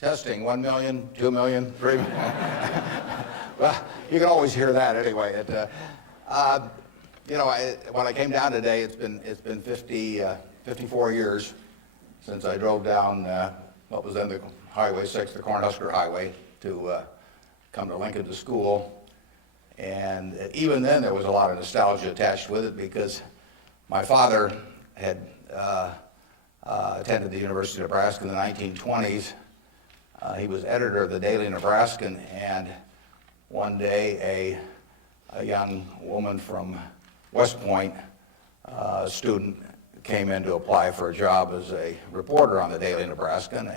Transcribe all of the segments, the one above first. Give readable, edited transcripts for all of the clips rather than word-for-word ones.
Testing, 1 million, 2 million, 3 million. Well, you can always hear that anyway. When I came down today, it's been 54 years since I drove down what was then the Highway 6, the Cornhusker Highway, to come to Lincoln to school. And even then, there was a lot of nostalgia attached with it because my father had attended the University of Nebraska in the 1920s. He was editor of the Daily Nebraskan, and one day a young woman from West Point, a student, came in to apply for a job as a reporter on the Daily Nebraskan,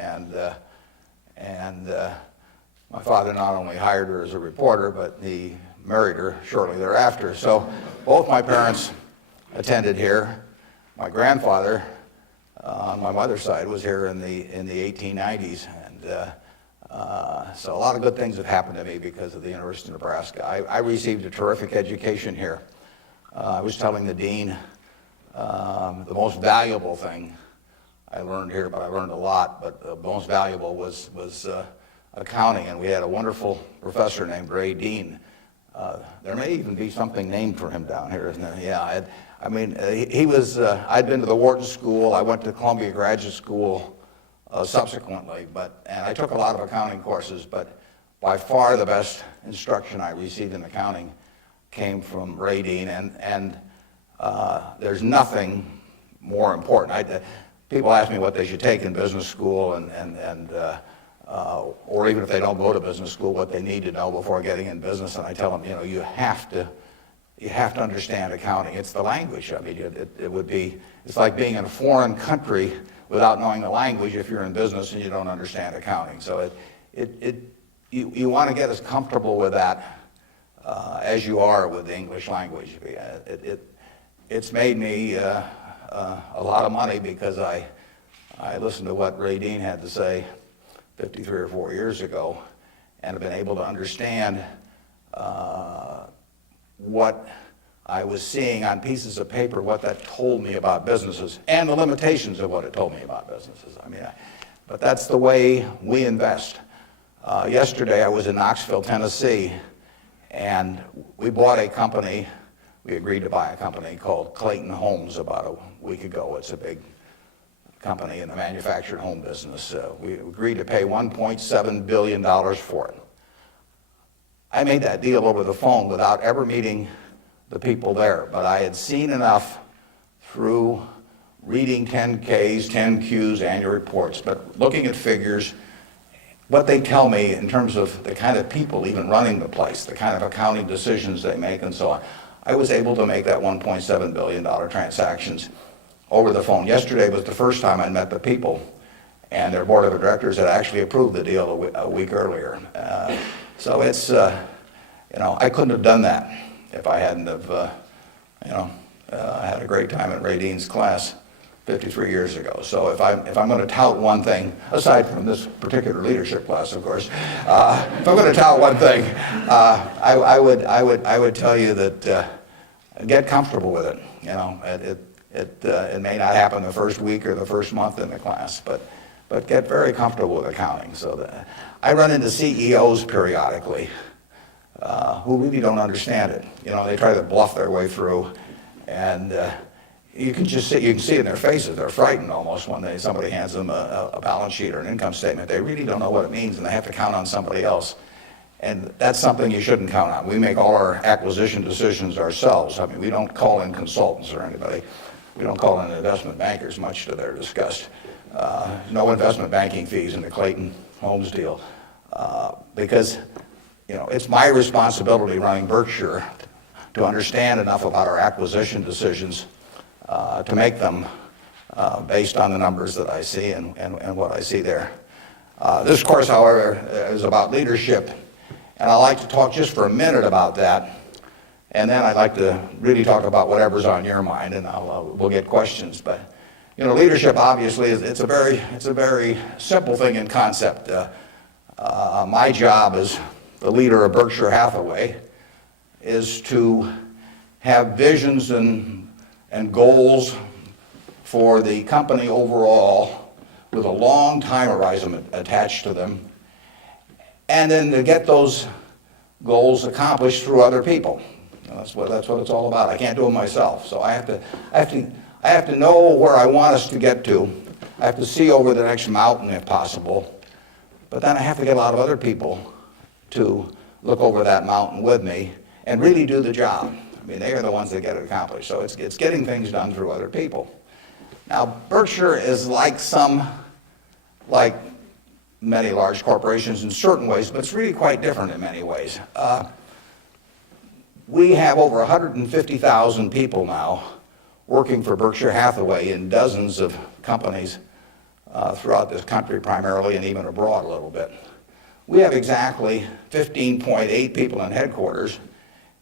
and my father not only hired her as a reporter, but he married her shortly thereafter. So both my parents attended here. My grandfather on my mother's side was here in the 1890s, and so a lot of good things have happened to me because of the University of Nebraska. I received a terrific education here. I was telling the dean the most valuable thing I learned here, but I learned a lot, but the most valuable was accounting, and we had a wonderful professor named Ray Dean. There may even be something named for him down here, isn't there? Yeah, he was, I'd been to the Wharton School, I went to Columbia Graduate School subsequently, and I took a lot of accounting courses, but by far the best instruction I received in accounting came from Ray Dean, and there's nothing more important. People ask me what they should take in business school, or even if they don't go to business school, what they need to know before getting in business, and I tell them, you have to understand accounting. It's the language. I mean, it's like being in a foreign country without knowing the language if you're in business and you don't understand accounting. So you want to get as comfortable with that as you are with the English language. It's made me a lot of money because I listened to what Ray Dean had to say 53 or 4 years ago, and have been able to understand what I was seeing on pieces of paper, what that told me about businesses, and the limitations of what it told me about businesses. But that's the way we invest. Yesterday I was in Knoxville, Tennessee, and we bought a company. We agreed to buy a company called Clayton Homes about a week ago. It's a big company in the manufactured home business. We agreed to pay $1.7 billion for it. I made that deal over the phone without ever meeting the people there, but I had seen enough through reading 10Ks, 10Qs, annual reports, but looking at figures, what they tell me in terms of the kind of people even running the place, the kind of accounting decisions they make and so on. I was able to make that $1.7 billion transactions over the phone. Yesterday was the first time I met the people, and their board of directors had actually approved the deal a week earlier. So it's, I couldn't have done that if I hadn't have, had a great time at Ray Dean's class 53 years ago. So if I'm going to tout one thing, aside from this particular leadership class, of course, if I'm going to tout one thing, I would tell you that get comfortable with it. It may not happen the first week or the first month in the class, but get very comfortable with accounting. So I run into CEOs periodically who really don't understand it. They try to bluff their way through, and you can see it in their faces. They're frightened almost when somebody hands them a balance sheet or an income statement. They really don't know what it means, and they have to count on somebody else. And that's something you shouldn't count on. We make all our acquisition decisions ourselves. I mean, we don't call in consultants or anybody. We don't call in investment bankers, much to their disgust. No investment banking fees in the Clayton Homes deal, because it's my responsibility running Berkshire to understand enough about our acquisition decisions to make them based on the numbers that I see and what I see there. This course, however, is about leadership, and I'd like to talk just for a minute about that, and then I'd like to really talk about whatever's on your mind, and we'll get questions. But leadership obviously it's a very simple thing in concept. My job as the leader of Berkshire Hathaway is to have visions and goals for the company overall with a long time horizon attached to them, and then to get those goals accomplished through other people. That's what it's all about. I can't do it myself, so I have to know where I want us to get to. I have to see over the next mountain if possible, but then I have to get a lot of other people to look over that mountain with me and really do the job. I mean, they are the ones that get it accomplished. So it's getting things done through other people. Now, Berkshire is like many large corporations in certain ways, but it's really quite different in many ways. We have over 150,000 people now working for Berkshire Hathaway in dozens of companies throughout this country primarily, and even abroad a little bit. We have exactly 15.8 people in headquarters,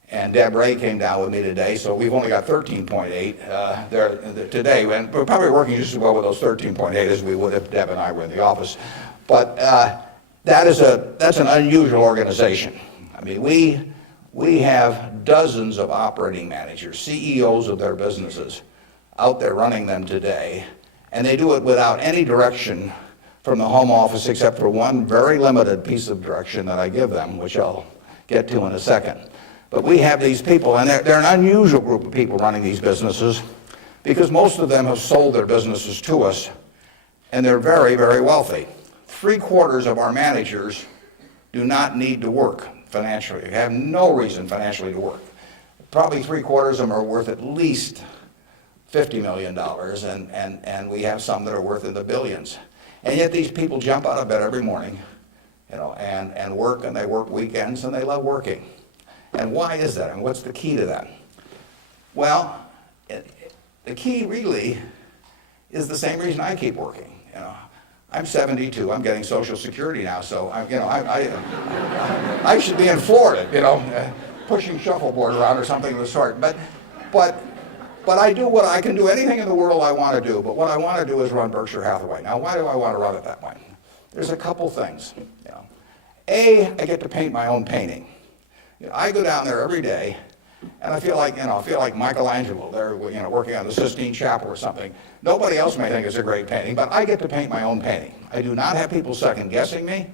and Deb Ray came down with me today, so we've only got 13.8 there today, and we're probably working just as well with those 13.8 as we would if Deb and I were in the office. But that's an unusual organization. I mean, we have dozens of operating managers, CEOs of their businesses, out there running them today, and they do it without any direction from the home office except for one very limited piece of direction that I give them, which I'll get to in a second. But we have these people, and they're an unusual group of people running these businesses because most of them have sold their businesses to us, and they're very, very wealthy. 3/4 of our managers do not need to work financially. They have no reason financially to work. Probably 3/4 of them are worth at least $50 million, and we have some that are worth in the billions. And yet these people jump out of bed every morning, and work, and they work weekends, and they love working. And why is that? And what's the key to that? Well, the key really is the same reason I keep working. I'm 72. I'm getting Social Security now, so I should be in Florida, pushing shuffleboard around or something of the sort. But I do what I can do, anything in the world I want to do. But what I want to do is run Berkshire Hathaway. Now, why do I want to run it that way? There's a couple things. A, I get to paint my own painting. I go down there every day, and I feel like Michelangelo. They're working on the Sistine Chapel or something. Nobody else may think it's a great painting, but I get to paint my own painting. I do not have people second guessing me.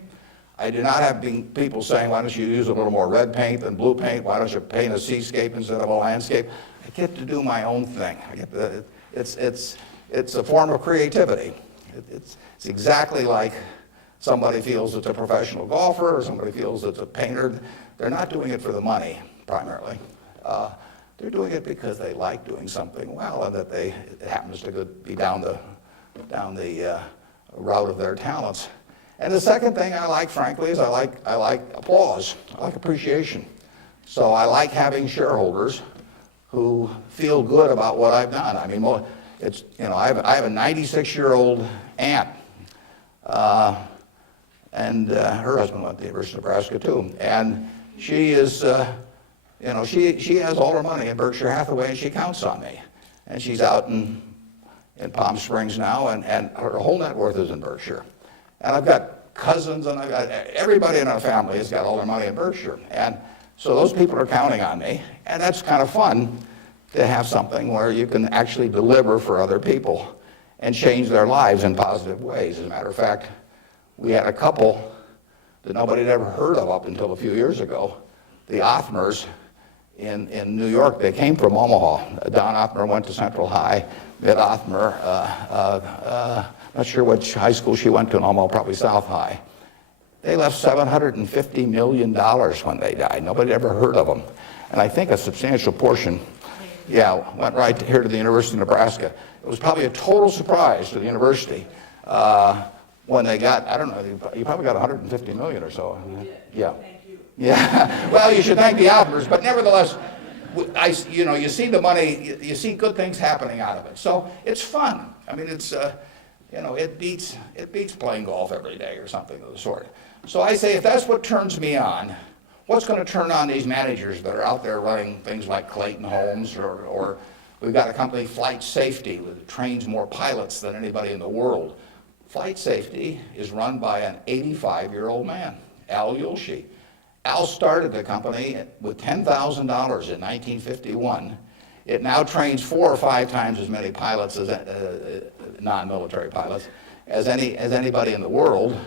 I do not have people saying, why don't you use a little more red paint than blue paint? Why don't you paint a seascape instead of a landscape? I get to do my own thing. It's a form of creativity. It's exactly like somebody feels it's a professional golfer or somebody feels it's a painter. They're not doing it for the money, primarily. They're doing it because they like doing something well, and that it happens to be down the route of their talents. And the second thing I like, frankly, is I like applause. I like appreciation. So I like having shareholders who feel good about what I've done. I mean, I have a 96-year-old aunt, and her husband went to the University of Nebraska too, and she is. She has all her money in Berkshire Hathaway, and she counts on me. And she's out in Palm Springs now, and her whole net worth is in Berkshire. And I've got cousins, and I've got everybody in our family has got all their money in Berkshire. And so those people are counting on me, and that's kind of fun to have something where you can actually deliver for other people and change their lives in positive ways. As a matter of fact, we had a couple that nobody had ever heard of up until a few years ago, the Othmers in New York. They came from Omaha. Don Othmer went to Central High. Mitt Othmer, not sure which high school she went to in Omaha, probably South High. They left $750 million when they died. Nobody ever heard of them. And I think a substantial portion, went right here to the University of Nebraska. It was probably a total surprise to the university when they got, I don't know, you probably got 150 million or so. Yeah. Yeah, well, you should thank the Othmers, but nevertheless, you see the money, you see good things happening out of it. So it's fun. I mean, it's, it beats playing golf every day or something of the sort. So I say, if that's what turns me on, what's going to turn on these managers that are out there running things like Clayton Homes, or we've got a company, Flight Safety, that trains more pilots than anybody in the world. Flight Safety is run by an 85-year-old man, Al Yulshi. Al started the company with $10,000 in 1951. It now trains 4 or 5 times as many pilots as non-military pilots, as anybody in the world.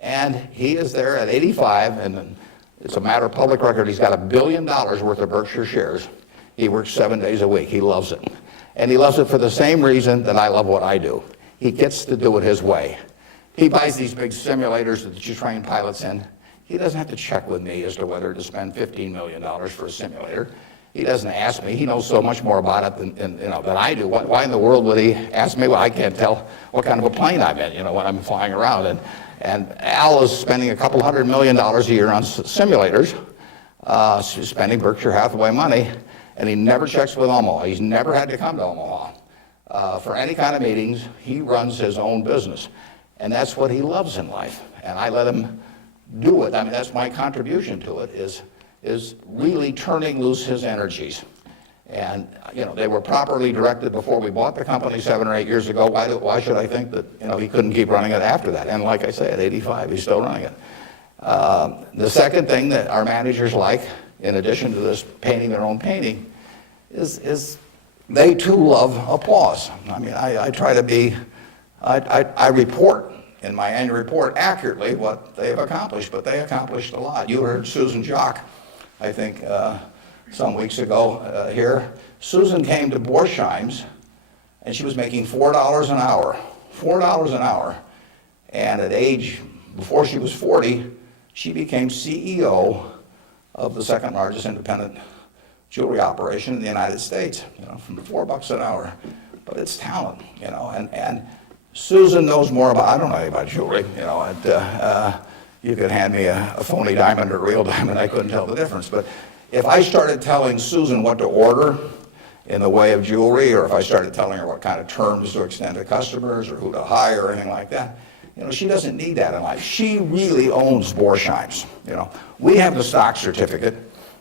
And he is there at 85, and it's a matter of public record. He's got $1 billion worth of Berkshire shares. He works 7 days a week. He loves it. And he loves it for the same reason that I love what I do. He gets to do it his way. He buys these big simulators that you train pilots in. He doesn't have to check with me as to whether to spend $15 million for a simulator. He doesn't ask me. He knows so much more about it than I do. Why in the world would he ask me? Well, I can't tell what kind of a plane I'm in, when I'm flying around. And Al is spending a couple $100 million a year on simulators, spending Berkshire Hathaway money, and he never checks with Omaha. He's never had to come to Omaha for any kind of meetings. He runs his own business, and that's what he loves in life. And I let him do it. I mean, that's my contribution to it, is really turning loose his energies. And, they were properly directed before we bought the company 7 or 8 years ago. Why should I think that, he couldn't keep running it after that? And like I say, at 85, he's still running it. The second thing that our managers like, in addition to this painting their own painting, is they too love applause. I mean, I try to be, I report in my annual report accurately what they have accomplished, but they accomplished a lot. You heard Susan Jock, I think, some weeks ago here. Susan came to Borsheim's, and she was making $4 an hour. $4 an hour. And at age, before she was 40, she became CEO of the second largest independent jewelry operation in the United States, from $4 an hour. But it's talent, and Susan knows more about, I don't know anything about jewelry, you could hand me a phony diamond or a real diamond, I couldn't tell the difference. But if I started telling Susan what to order in the way of jewelry, or if I started telling her what kind of terms to extend to customers or who to hire or anything like that, she doesn't need that in life. She really owns Borsheim's. We have the stock certificate.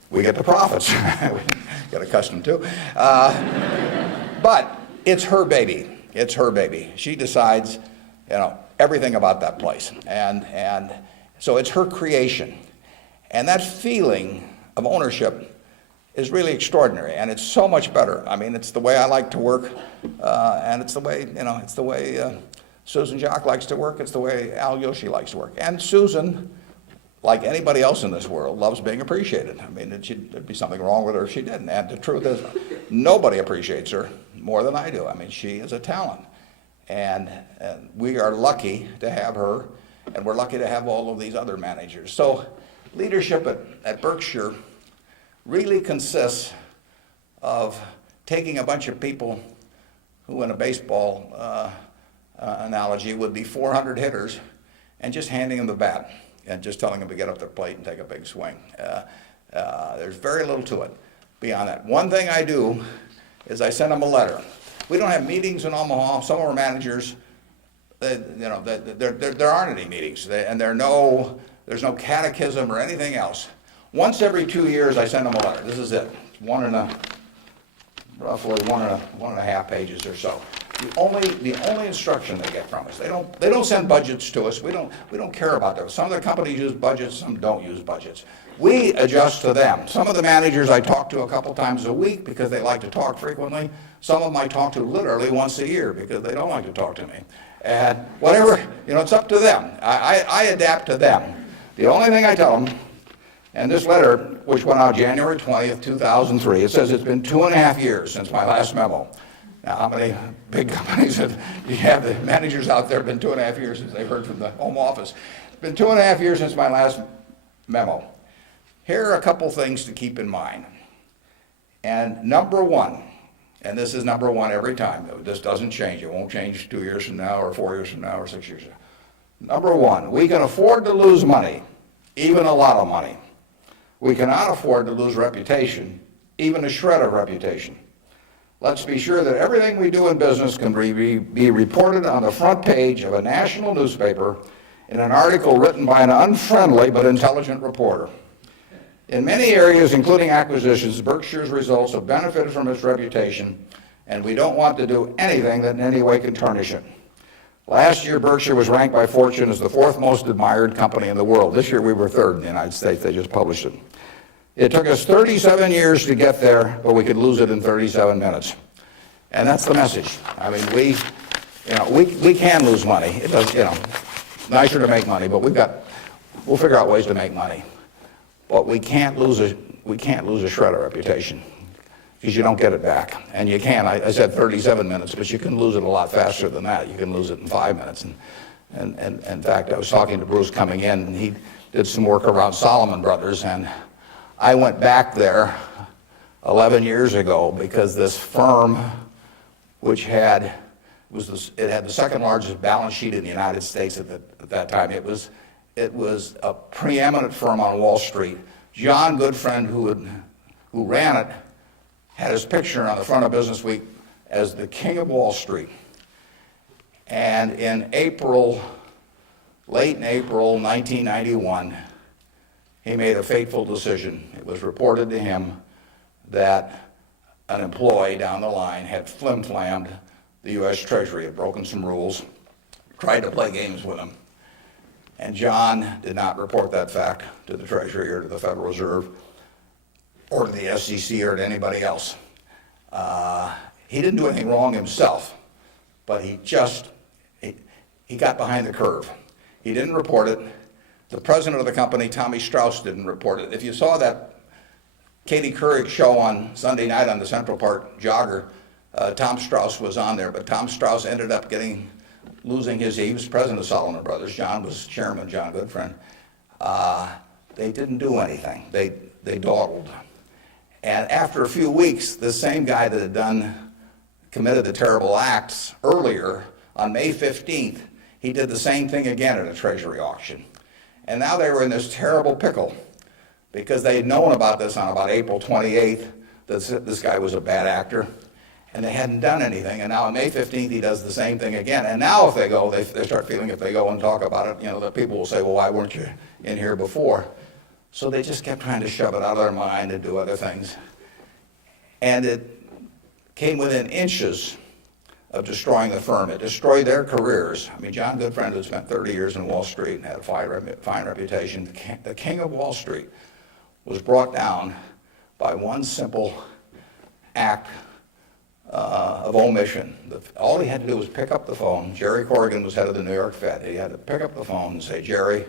We get the profits. We get accustomed to. But it's her baby. It's her baby. She decides, everything about that place. And so it's her creation. And that feeling of ownership is really extraordinary, and it's so much better. I mean, it's the way I like to work, and it's the way, Susan Jock likes to work. It's the way Al Yoshi likes to work. And Susan, like anybody else in this world, loves being appreciated. I mean, there'd be something wrong with her if she didn't. And the truth is, nobody appreciates her more than I do. I mean, she is a talent. And we are lucky to have her, and we're lucky to have all of these other managers. So leadership at Berkshire really consists of taking a bunch of people who, in a baseball analogy, would be 400 hitters, and just handing them the bat and just telling them to get up their plate and take a big swing. There's very little to it beyond that. One thing I do is I send them a letter. We don't have meetings in Omaha. Some of our managers, there aren't any meetings, and there's no catechism or anything else. Once every 2 years, I send them a letter. This is it. Roughly one and a half pages or so. The only instruction they get from us. They don't send budgets to us. We don't care about those. Some of the companies use budgets, some don't use budgets. We adjust to them. Some of the managers I talk to a couple times a week because they like to talk frequently. Some of them I talk to literally once a year because they don't like to talk to me. And whatever, it's up to them. I adapt to them. The only thing I tell them, and this letter, which went out January 20th, 2003, it says it's been 2.5 years since my last memo. Now, how many big companies do you have? The managers out there have been 2.5 years since they've heard from the home office. It's been 2.5 years since my last memo. Here are a couple things to keep in mind. And number one, and this is number one every time, this doesn't change. It won't change 2 years from now or 4 years from now or 6 years from now. Number one, we can afford to lose money, even a lot of money. We cannot afford to lose reputation, even a shred of reputation. Let's be sure that everything we do in business can be reported on the front page of a national newspaper in an article written by an unfriendly but intelligent reporter. In many areas, including acquisitions, Berkshire's results have benefited from its reputation, and we don't want to do anything that in any way can tarnish it. Last year, Berkshire was ranked by Fortune as the 4th most admired company in the world. This year, we were 3rd in the United States. They just published it. It took us 37 years to get there, but we could lose it in 37 minutes. And that's the message. I mean, we can lose money. It does, nicer to make money, but we'll figure out ways to make money. But we can't lose a shred of reputation, because you don't get it back. And you can. I said 37 minutes, but you can lose it a lot faster than that. You can lose it in 5 minutes. And in fact, I was talking to Bruce coming in, and he did some work around Salomon Brothers, and I went back there 11 years ago because this firm, which had the second largest balance sheet in the United States at that time. It was a preeminent firm on Wall Street. John Goodfriend, who ran it, had his picture on the front of Business Week as the king of Wall Street. And in late in April 1991, he made a fateful decision. It was reported to him that an employee down the line had flim-flammed the U.S. Treasury, had broken some rules, tried to play games with him. And John did not report that fact to the Treasury or to the Federal Reserve or to the SEC or to anybody else. He didn't do anything wrong himself, but he got behind the curve. He didn't report it. The president of the company, Tommy Strauss, didn't report it. If you saw that Katie Couric show on Sunday night on the Central Park Jogger, Tom Strauss was on there, but Tom Strauss ended up losing he was president of Salomon Brothers. John was chairman, John Goodfriend. They didn't do anything. They dawdled. And after a few weeks, the same guy that had committed the terrible acts earlier, on May 15th, he did the same thing again at a Treasury auction. And now they were in this terrible pickle because they had known about this on about April 28th, that this guy was a bad actor, and they hadn't done anything. And now on May 15th, he does the same thing again. And now if they go, they start feeling if they go and talk about it, that people will say, well, why weren't you in here before? So they just kept trying to shove it out of their mind and do other things. And it came within inches of destroying the firm. It destroyed their careers. I mean, John Goodfriend had spent 30 years in Wall Street and had a fine reputation. The king of Wall Street was brought down by one simple act of omission. All he had to do was pick up the phone. Jerry Corrigan was head of the New York Fed. He had to pick up the phone and say, Jerry,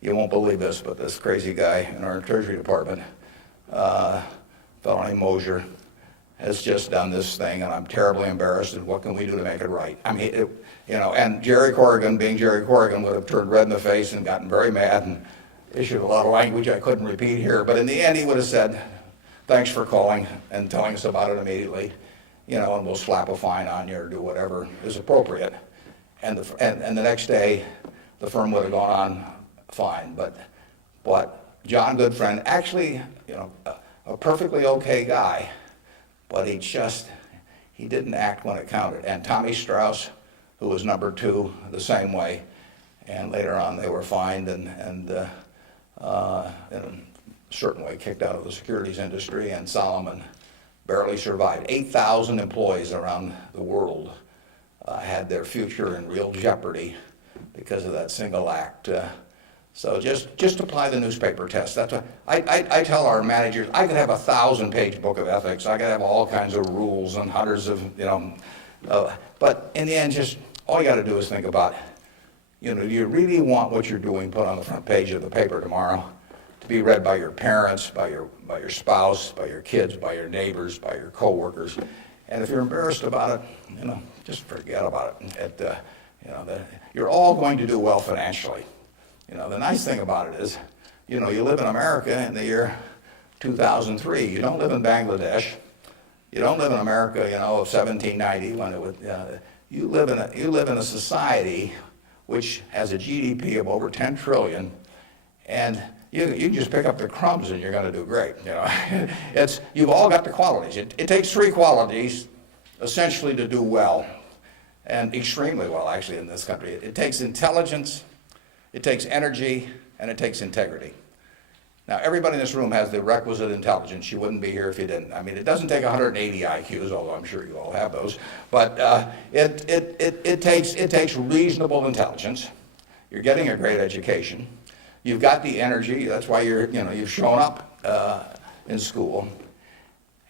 you won't believe this, but this crazy guy in our Treasury Department, a fellow named Mosier, has just done this thing, and I'm terribly embarrassed, and what can we do to make it right? I mean, and Jerry Corrigan, being Jerry Corrigan, would have turned red in the face and gotten very mad and issued a lot of language I couldn't repeat here, but in the end he would have said, thanks for calling and telling us about it immediately, and we'll slap a fine on you or do whatever is appropriate. And the next day, the firm would have gone on fine, but John Goodfriend, actually, a perfectly okay guy, but he didn't act when it counted. And Tommy Strauss, who was number two, the same way. And later on, they were fined and in a certain way kicked out of the securities industry. And Salomon barely survived. 8,000 employees around the world had their future in real jeopardy because of that single act. So just apply the newspaper test. That's what I tell our managers. I could have a 1,000-page book of ethics. I could have all kinds of rules and hundreds of, but in the end, just all you got to do is think about, do you really want what you're doing put on the front page of the paper tomorrow to be read by your parents, by your spouse, by your kids, by your neighbors, by your coworkers? And if you're embarrassed about it, just forget about it. You're all going to do well financially. The nice thing about it is, you live in America in the year 2003. You don't live in Bangladesh. You don't live in America, of 1790 when it would. You live in a society which has a GDP of over 10 trillion, and you can just pick up the crumbs and you're going to do great. You've all got the qualities. It takes three qualities essentially to do well, and extremely well actually in this country. It takes intelligence. It takes energy, and it takes integrity. Now, everybody in this room has the requisite intelligence. You wouldn't be here if you didn't. I mean, it doesn't take 180 IQs, although I'm sure you all have those. But it takes reasonable intelligence. You're getting a great education. You've got the energy. That's why you've shown up in school.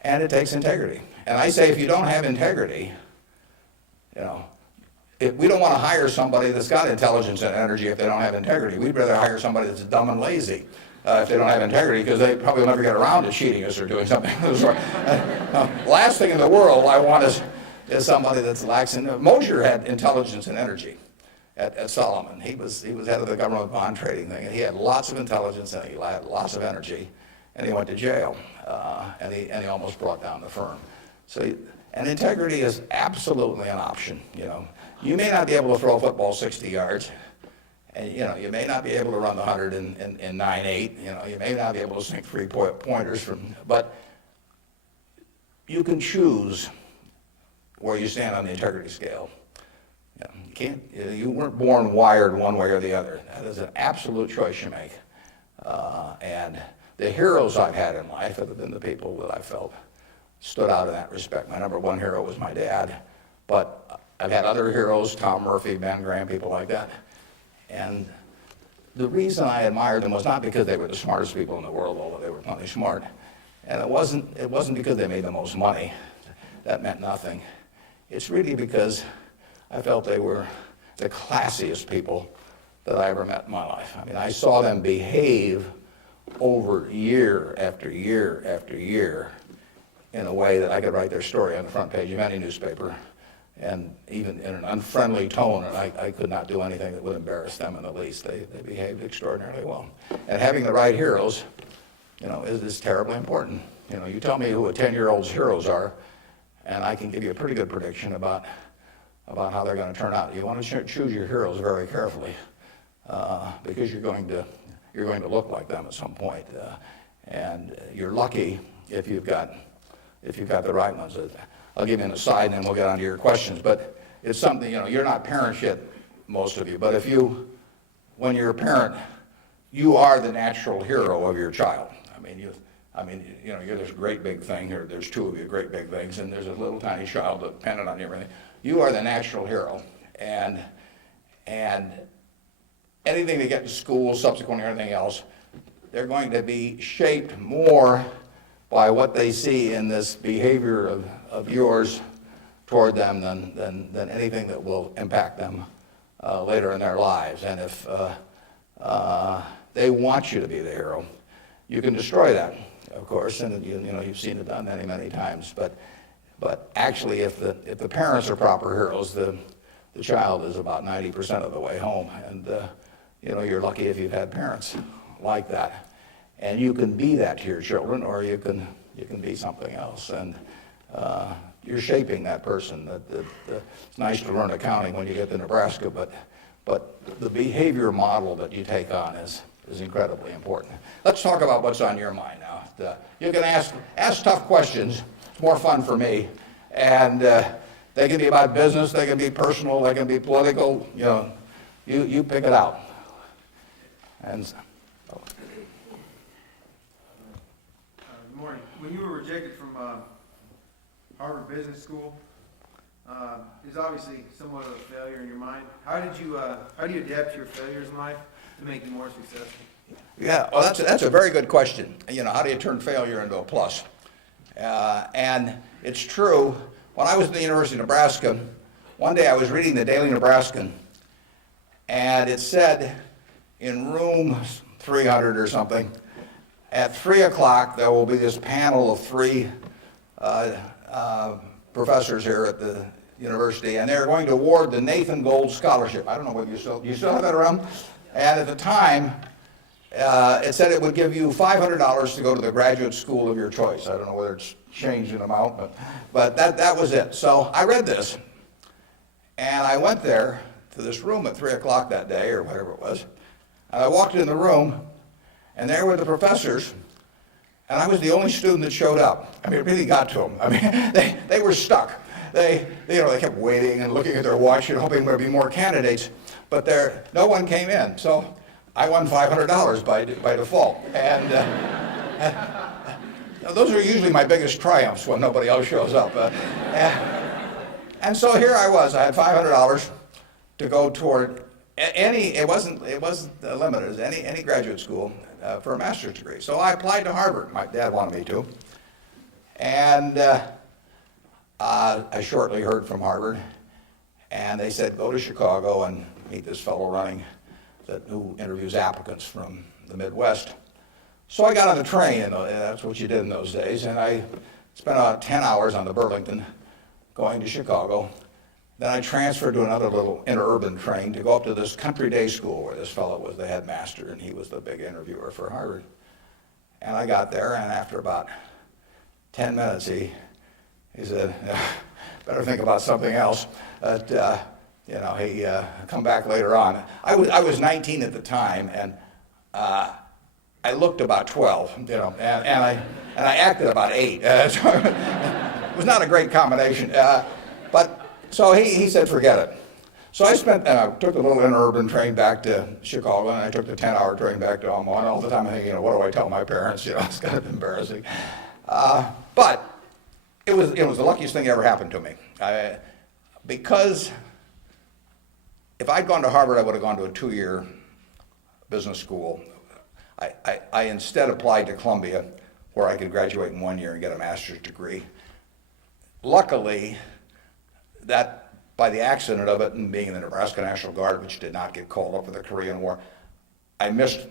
And it takes integrity. And I say, if you don't have integrity, we don't want to hire somebody that's got intelligence and energy if they don't have integrity. We'd rather hire somebody that's dumb and lazy if they don't have integrity, because they probably will never get around to cheating us or doing something. Last thing in the world I want is somebody that's lacks in. Mosher had intelligence and energy at Solomon. He was head of the government bond trading thing, and he had lots of intelligence and he had lots of energy, and he went to jail, and he almost brought down the firm. So, and integrity is absolutely an option. You may not be able to throw a football 60 yards, and you may not be able to run the 100 in 9.8. You may not be able to sink 3-pointers but you can choose where you stand on the integrity scale. You weren't born wired one way or the other. That is an absolute choice you make. And the heroes I've had in life have been the people that I felt stood out in that respect. My number one hero was my dad, but I've had other heroes, Tom Murphy, Ben Graham, people like that. And the reason I admired them was not because they were the smartest people in the world, although they were plenty smart. And it wasn't because they made the most money. That meant nothing. It's really because I felt they were the classiest people that I ever met in my life. I mean, I saw them behave over year after year after year in a way that I could write their story on the front page of any newspaper, and even in an unfriendly tone, and I could not do anything that would embarrass them in the least. They behaved extraordinarily well. And having the right heroes, is terribly important. You tell me who a 10-year-old's heroes are, and I can give you a pretty good prediction about how they're going to turn out. You want to choose your heroes very carefully, because you're going to look like them at some point, and you're lucky if you've got the right ones. I'll give you an aside, and then we'll get on to your questions. But it's something, you're not parents yet, most of you. But when you're a parent, you are the natural hero of your child. You're this great big thing. There's two of you great big things, and there's a little tiny child dependent on you. Everything. You are the natural hero, and anything they get to school, subsequently, or anything else, they're going to be shaped more by what they see in this behavior of yours toward them than anything that will impact them later in their lives. And if they want you to be the hero, you can destroy that, of course, and you've seen it done many, many times. But actually, if the parents are proper heroes, the child is about 90% of the way home, and you're lucky if you've had parents like that. And you can be that to your children, or you can be something else, and you're shaping that person. It's nice to learn accounting when you get to Nebraska, but the behavior model that you take on is incredibly important. Let's talk about what's on your mind now. You can ask tough questions. It's more fun for me, and they can be about business, they can be personal, they can be political. You pick it out. And. Good morning. When you were rejected from Harvard Business School, is obviously somewhat of a failure in your mind. How do you adapt to your failures in life to make you more successful? Yeah, well, that's a very good question. How do you turn failure into a plus? And it's true. When I was at the University of Nebraska, one day I was reading the Daily Nebraskan, and it said in room 300 or something, at 3 o'clock, there will be this panel of 3 professors here at the university, and they're going to award the Nathan Gold Scholarship. I don't know whether you still have that around. And at the time, it said it would give you $500 to go to the graduate school of your choice. I don't know whether it's changed in amount, but that was it. So I read this, and I went there to this room at 3 o'clock that day, or whatever it was, and I walked in the room, and there were the professors, and I was the only student that showed up. It really got to them. They were stuck. They kept waiting and looking at their watch and hoping there'd be more candidates, but no one came in. So I won $500 by default. And those are usually my biggest triumphs when nobody else shows up. And so here I was. I had $500 to go toward it wasn't limited, any graduate school for a master's degree. So I applied to Harvard. My dad wanted me to. And I shortly heard from Harvard. And they said, go to Chicago and meet this fellow who interviews applicants from the Midwest. So I got on the train, and that's what you did in those days, and I spent about 10 hours on the Burlington going to Chicago. Then I transferred to another little interurban train to go up to this country day school where this fellow was the headmaster, and he was the big interviewer for Harvard. And I got there, and after about 10 minutes, he said, better think about something else. But, he come back later on. I was 19 at the time, and I looked about 12, and I acted about 8. So it was not a great combination. So he said, forget it. So I took the little interurban train back to Chicago, and I took the 10-hour train back to Omaha. And all the time I'm thinking, what do I tell my parents? It's kind of embarrassing. But it was the luckiest thing that ever happened to me. Because if I'd gone to Harvard, I would have gone to a 2-year business school. I instead applied to Columbia, where I could graduate in 1 year and get a master's degree. Luckily, that by the accident of it and being in the Nebraska National Guard, which did not get called up for the Korean War, I missed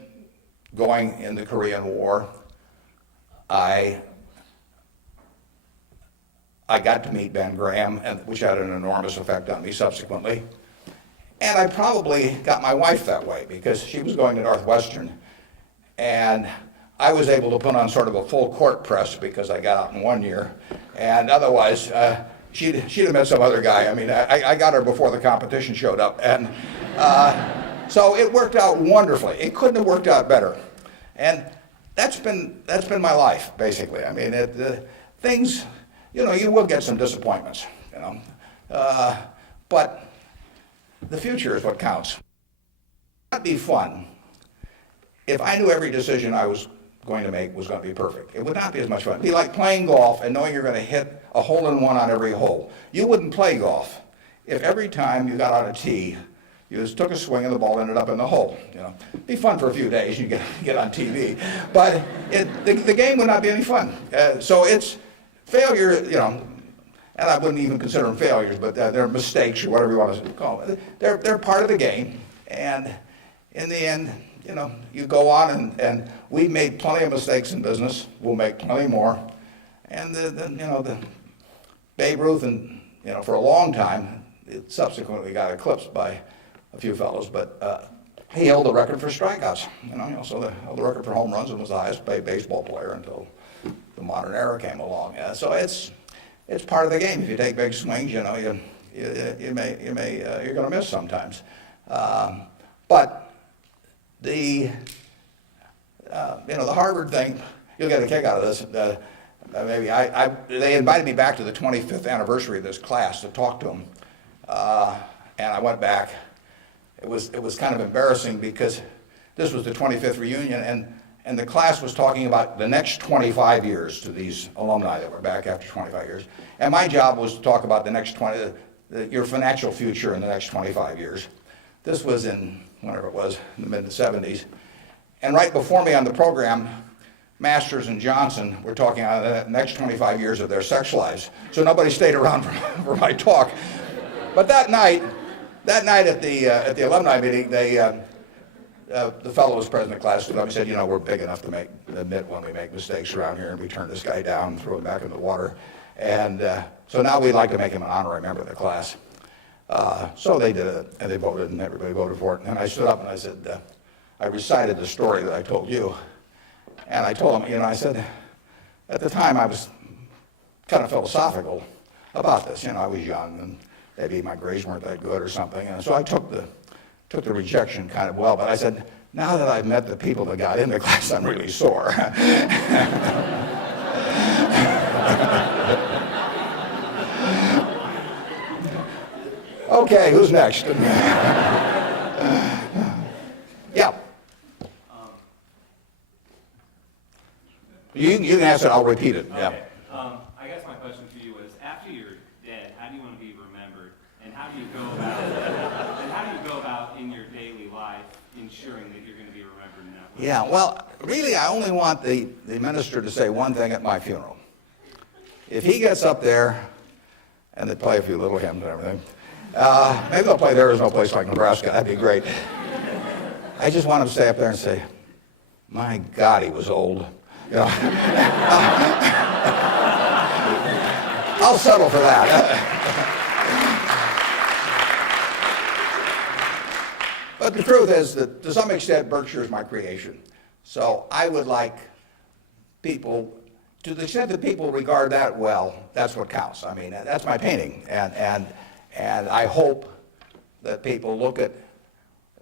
going in the Korean War. I got to meet Ben Graham, which had an enormous effect on me subsequently. And I probably got my wife that way because she was going to Northwestern. And I was able to put on sort of a full court press because I got out in 1 year. And otherwise, she'd have met some other guy. I mean, I got her before the competition showed up. And so it worked out wonderfully. It couldn't have worked out better. And that's been my life, basically. I mean, things, you will get some disappointments, but the future is what counts. It'd be fun if I knew every decision I was going to make was going to be perfect. It would not be as much fun. It'd be like playing golf and knowing you're going to hit a hole-in-one on every hole. You wouldn't play golf if every time you got on a tee, you just took a swing and the ball ended up in the hole. It'd be fun for a few days. You get on TV, but the game would not be any fun. So it's failure, and I wouldn't even consider them failures, but they're mistakes or whatever you want to call them. They're part of the game, and in the end, you go on, and we've made plenty of mistakes in business. We'll make plenty more, and the Babe Ruth, and for a long time, it subsequently got eclipsed by a few fellows, but he held the record for strikeouts. He also held the record for home runs and was the highest paid baseball player until the modern era came along. So it's part of the game. If you take big swings, you're going to miss sometimes. But the Harvard thing, you'll get a kick out of this. They invited me back to the 25th anniversary of this class to talk to them, and I went back. It was kind of embarrassing because this was the 25th reunion, and the class was talking about the next 25 years to these alumni that were back after 25 years. And my job was to talk about the next your financial future in the next 25 years. This was in, whenever it was, in the mid-70s. And right before me on the program, Masters and Johnson were talking about the next 25 years of their sex lives. So nobody stayed around for my talk. But that night at the alumni meeting, the fellow who was president of the class stood up and said, we're big enough to admit when we make mistakes around here, and we turn this guy down and throw him back in the water. And so now we'd like to make him an honorary member of the class. So they did it, and they voted, and everybody voted for it. And I stood up and I said, I recited the story that I told you. And I told him, I said, at the time I was kind of philosophical about this. I was young, and maybe my grades weren't that good or something. And so I took the rejection kind of well. But I said, now that I've met the people that got into class, I'm really sore. Okay, who's next? Yeah. You can ask it, I'll repeat it. Okay. Yeah. I guess my question to you is, after you're dead, how do you want to be remembered, and how do you go about in your daily life ensuring that you're going to be remembered in that way? Yeah, well, really, I only want the minister to say one thing at my funeral. If he gets up there, and they play a few little hymns and everything, Maybe they'll play there. There's no place like Nebraska. That'd be great. I just want him to stay up there and say, my God, he was old. You know? I'll settle for that. But the truth is that to some extent Berkshire is my creation. So I would like people, to the extent that people regard that well, that's what counts. I mean, that's my painting. And I hope that people look at,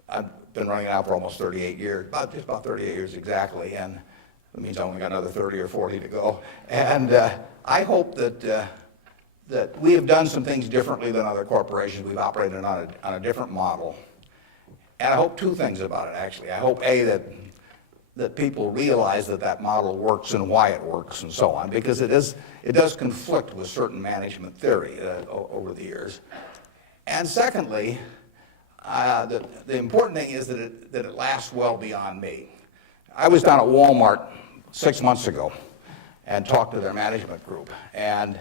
I've been running it out for almost 38 years, just about 38 years exactly, and it means I only got another 30 or 40 to go. And I hope that we have done some things differently than other corporations. We've operated on a different model. And I hope two things about it, actually. I hope, A, that people realize that model works and why it works and so on, because it does conflict with certain management theory over the years. And secondly, the important thing is that it lasts well beyond me. I was down at Walmart 6 months ago and talked to their management group, and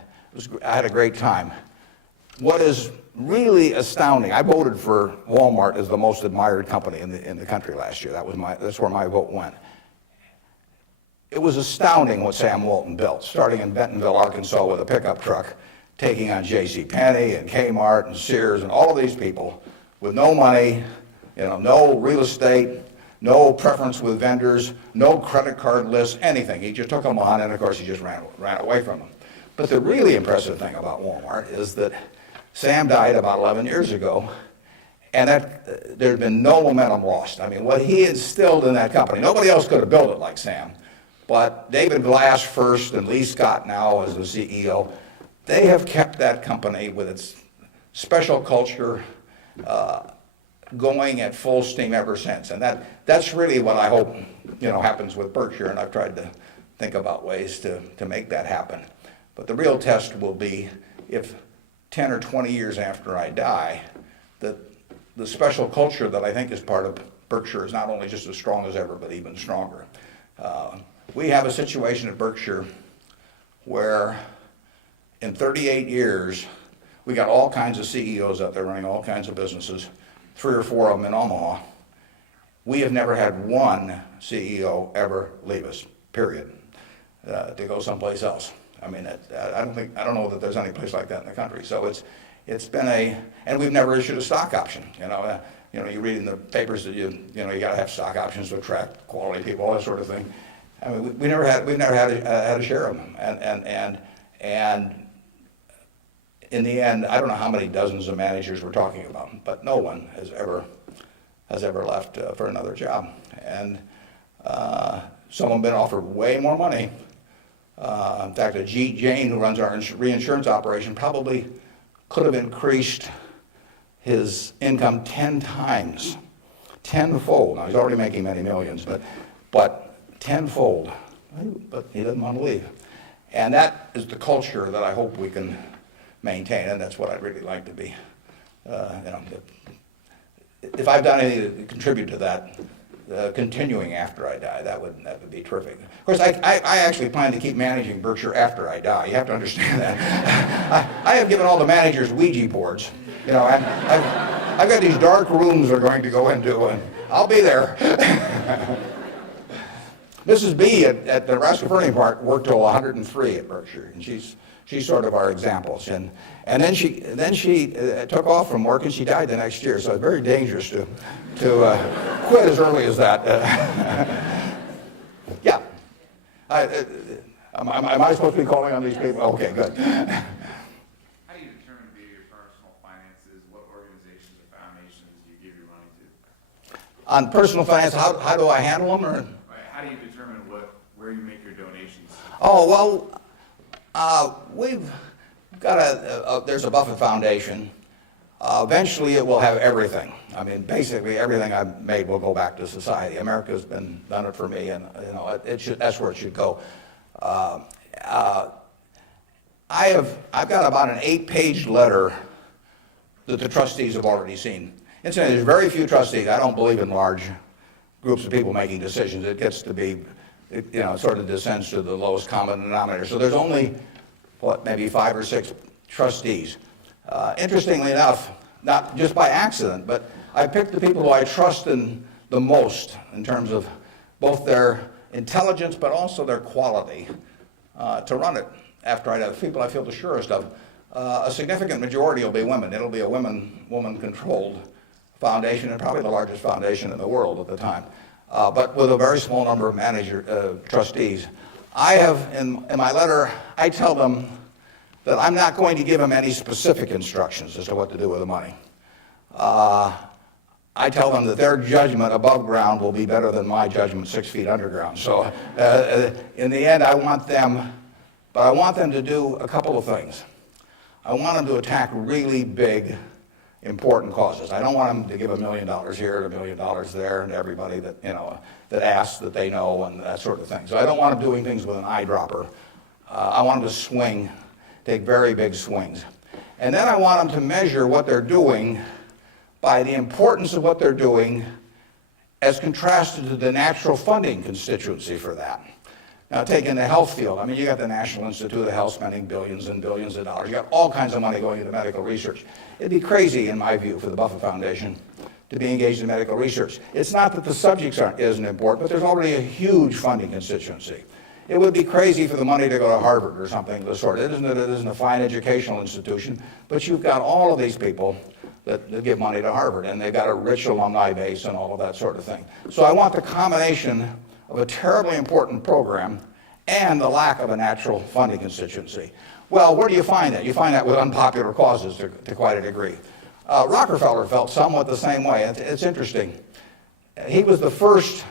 I had a great time. What is really astounding, I voted for Walmart as the most admired company in the country last year. That's where my vote went. It was astounding what Sam Walton built, starting in Bentonville, Arkansas with a pickup truck, taking on J.C. Penney and Kmart and Sears and all of these people with no money, no real estate, no preference with vendors, no credit card lists, anything. He just took them on, and of course he just ran away from them. But the really impressive thing about Walmart is that Sam died about 11 years ago, and there had been no momentum lost. I mean, what he instilled in that company, nobody else could have built it like Sam, but David Glass first and Lee Scott now as the CEO, they have kept that company with its special culture going at full steam ever since. And that's really what I hope happens with Berkshire, and I've tried to think about ways to make that happen. But the real test will be if 10 or 20 years after I die, that the special culture that I think is part of Berkshire is not only just as strong as ever, but even stronger. We have a situation at Berkshire where in 38 years, we got all kinds of CEOs out there running all kinds of businesses, 3 or 4 of them in Omaha. We have never had one CEO ever leave us, period, to go someplace else. I mean, I don't know that there's any place like that in the country. So it's been and we've never issued a stock option. You read in the papers that you got to have stock options to attract quality people, all that sort of thing. I mean, we've never had a share of them. And in the end, I don't know how many dozens of managers we're talking about, but no one has ever left for another job. And some have been offered way more money. In fact, Ajit Jain, who runs our reinsurance operation, probably could have increased his income 10 times, tenfold. Now, he's already making many millions, but tenfold. But he doesn't want to leave. And that is the culture that I hope we can maintain, and that's what I'd really like to be. If I've done anything to contribute to that, continuing after I die, that would be terrific. Of course, I actually plan to keep managing Berkshire after I die. You have to understand that. I have given all the managers Ouija boards. I've got these dark rooms they're going to go into, and I'll be there. Mrs. B at the Nebraska Furniture Park worked till 103 at Berkshire, and she's sort of our examples. And then she took off from work, and she died the next year. So it's very dangerous to quit as early as that. Yeah. Am I supposed to be calling on these people? Okay, good. How do you determine via your personal finances what organizations or foundations do you give your money to? On personal finance, how do I handle them? Or? How do you determine where you make your donations? Oh, well, we've got there's a Buffett Foundation. Eventually it will have everything. I mean, basically everything I've made will go back to society. America's done it for me, and that's where it should go. I've got about an 8-page letter that the trustees have already seen. Incidentally, there's very few trustees. I don't believe in large groups of people making decisions. It gets to be, it sort of descends to the lowest common denominator. So there's only, maybe 5 or 6 trustees. Interestingly enough, not just by accident, but I picked the people who I trust in the most in terms of both their intelligence but also their quality to run it after I have people I feel the surest of. A significant majority will be women. It'll be a woman-controlled foundation, and probably the largest foundation in the world at the time, but with a very small number of trustees. I have, in my letter, I tell them that I'm not going to give them any specific instructions as to what to do with the money. I tell them that their judgment above ground will be better than my judgment 6 feet underground. So in the end, I want them to do a couple of things. I want them to attack really big, important causes. I don't want them to give $1 million here and $1 million there and everybody that, that asks that they know and that sort of thing. So I don't want them doing things with an eyedropper. I want them to take very big swings. And then I want them to measure what they're doing by the importance of what they're doing as contrasted to the natural funding constituency for that. Now, taking the health field, I mean, you got the National Institute of Health spending billions and billions of dollars. You got all kinds of money going into medical research. It'd be crazy, in my view, for the Buffett Foundation to be engaged in medical research. It's not that the subjects isn't important, but there's already a huge funding constituency. It would be crazy for the money to go to Harvard or something of the sort. It isn't a fine educational institution, but you've got all of these people that give money to Harvard, and they've got a rich alumni base and all of that sort of thing. So I want the combination of a terribly important program and the lack of a natural funding constituency. Well, where do you find that? You find that with unpopular causes to quite a degree. Rockefeller felt somewhat the same way. It's interesting. He was the first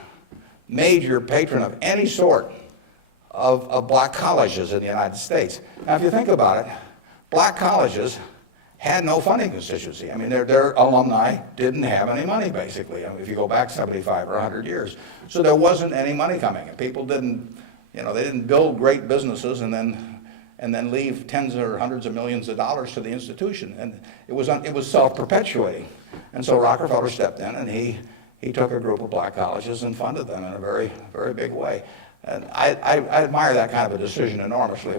major patron of any sort of black colleges in the United States. Now, if you think about it, black colleges had no funding constituency. I mean, their alumni didn't have any money, basically. I mean, if you go back 75 or 100 years. So there wasn't any money coming in. People didn't, they didn't build great businesses and then leave tens or hundreds of millions of dollars to the institution. And it was self-perpetuating. And so Rockefeller stepped in and he took a group of black colleges and funded them in a very, very big way. And I admire that kind of a decision enormously.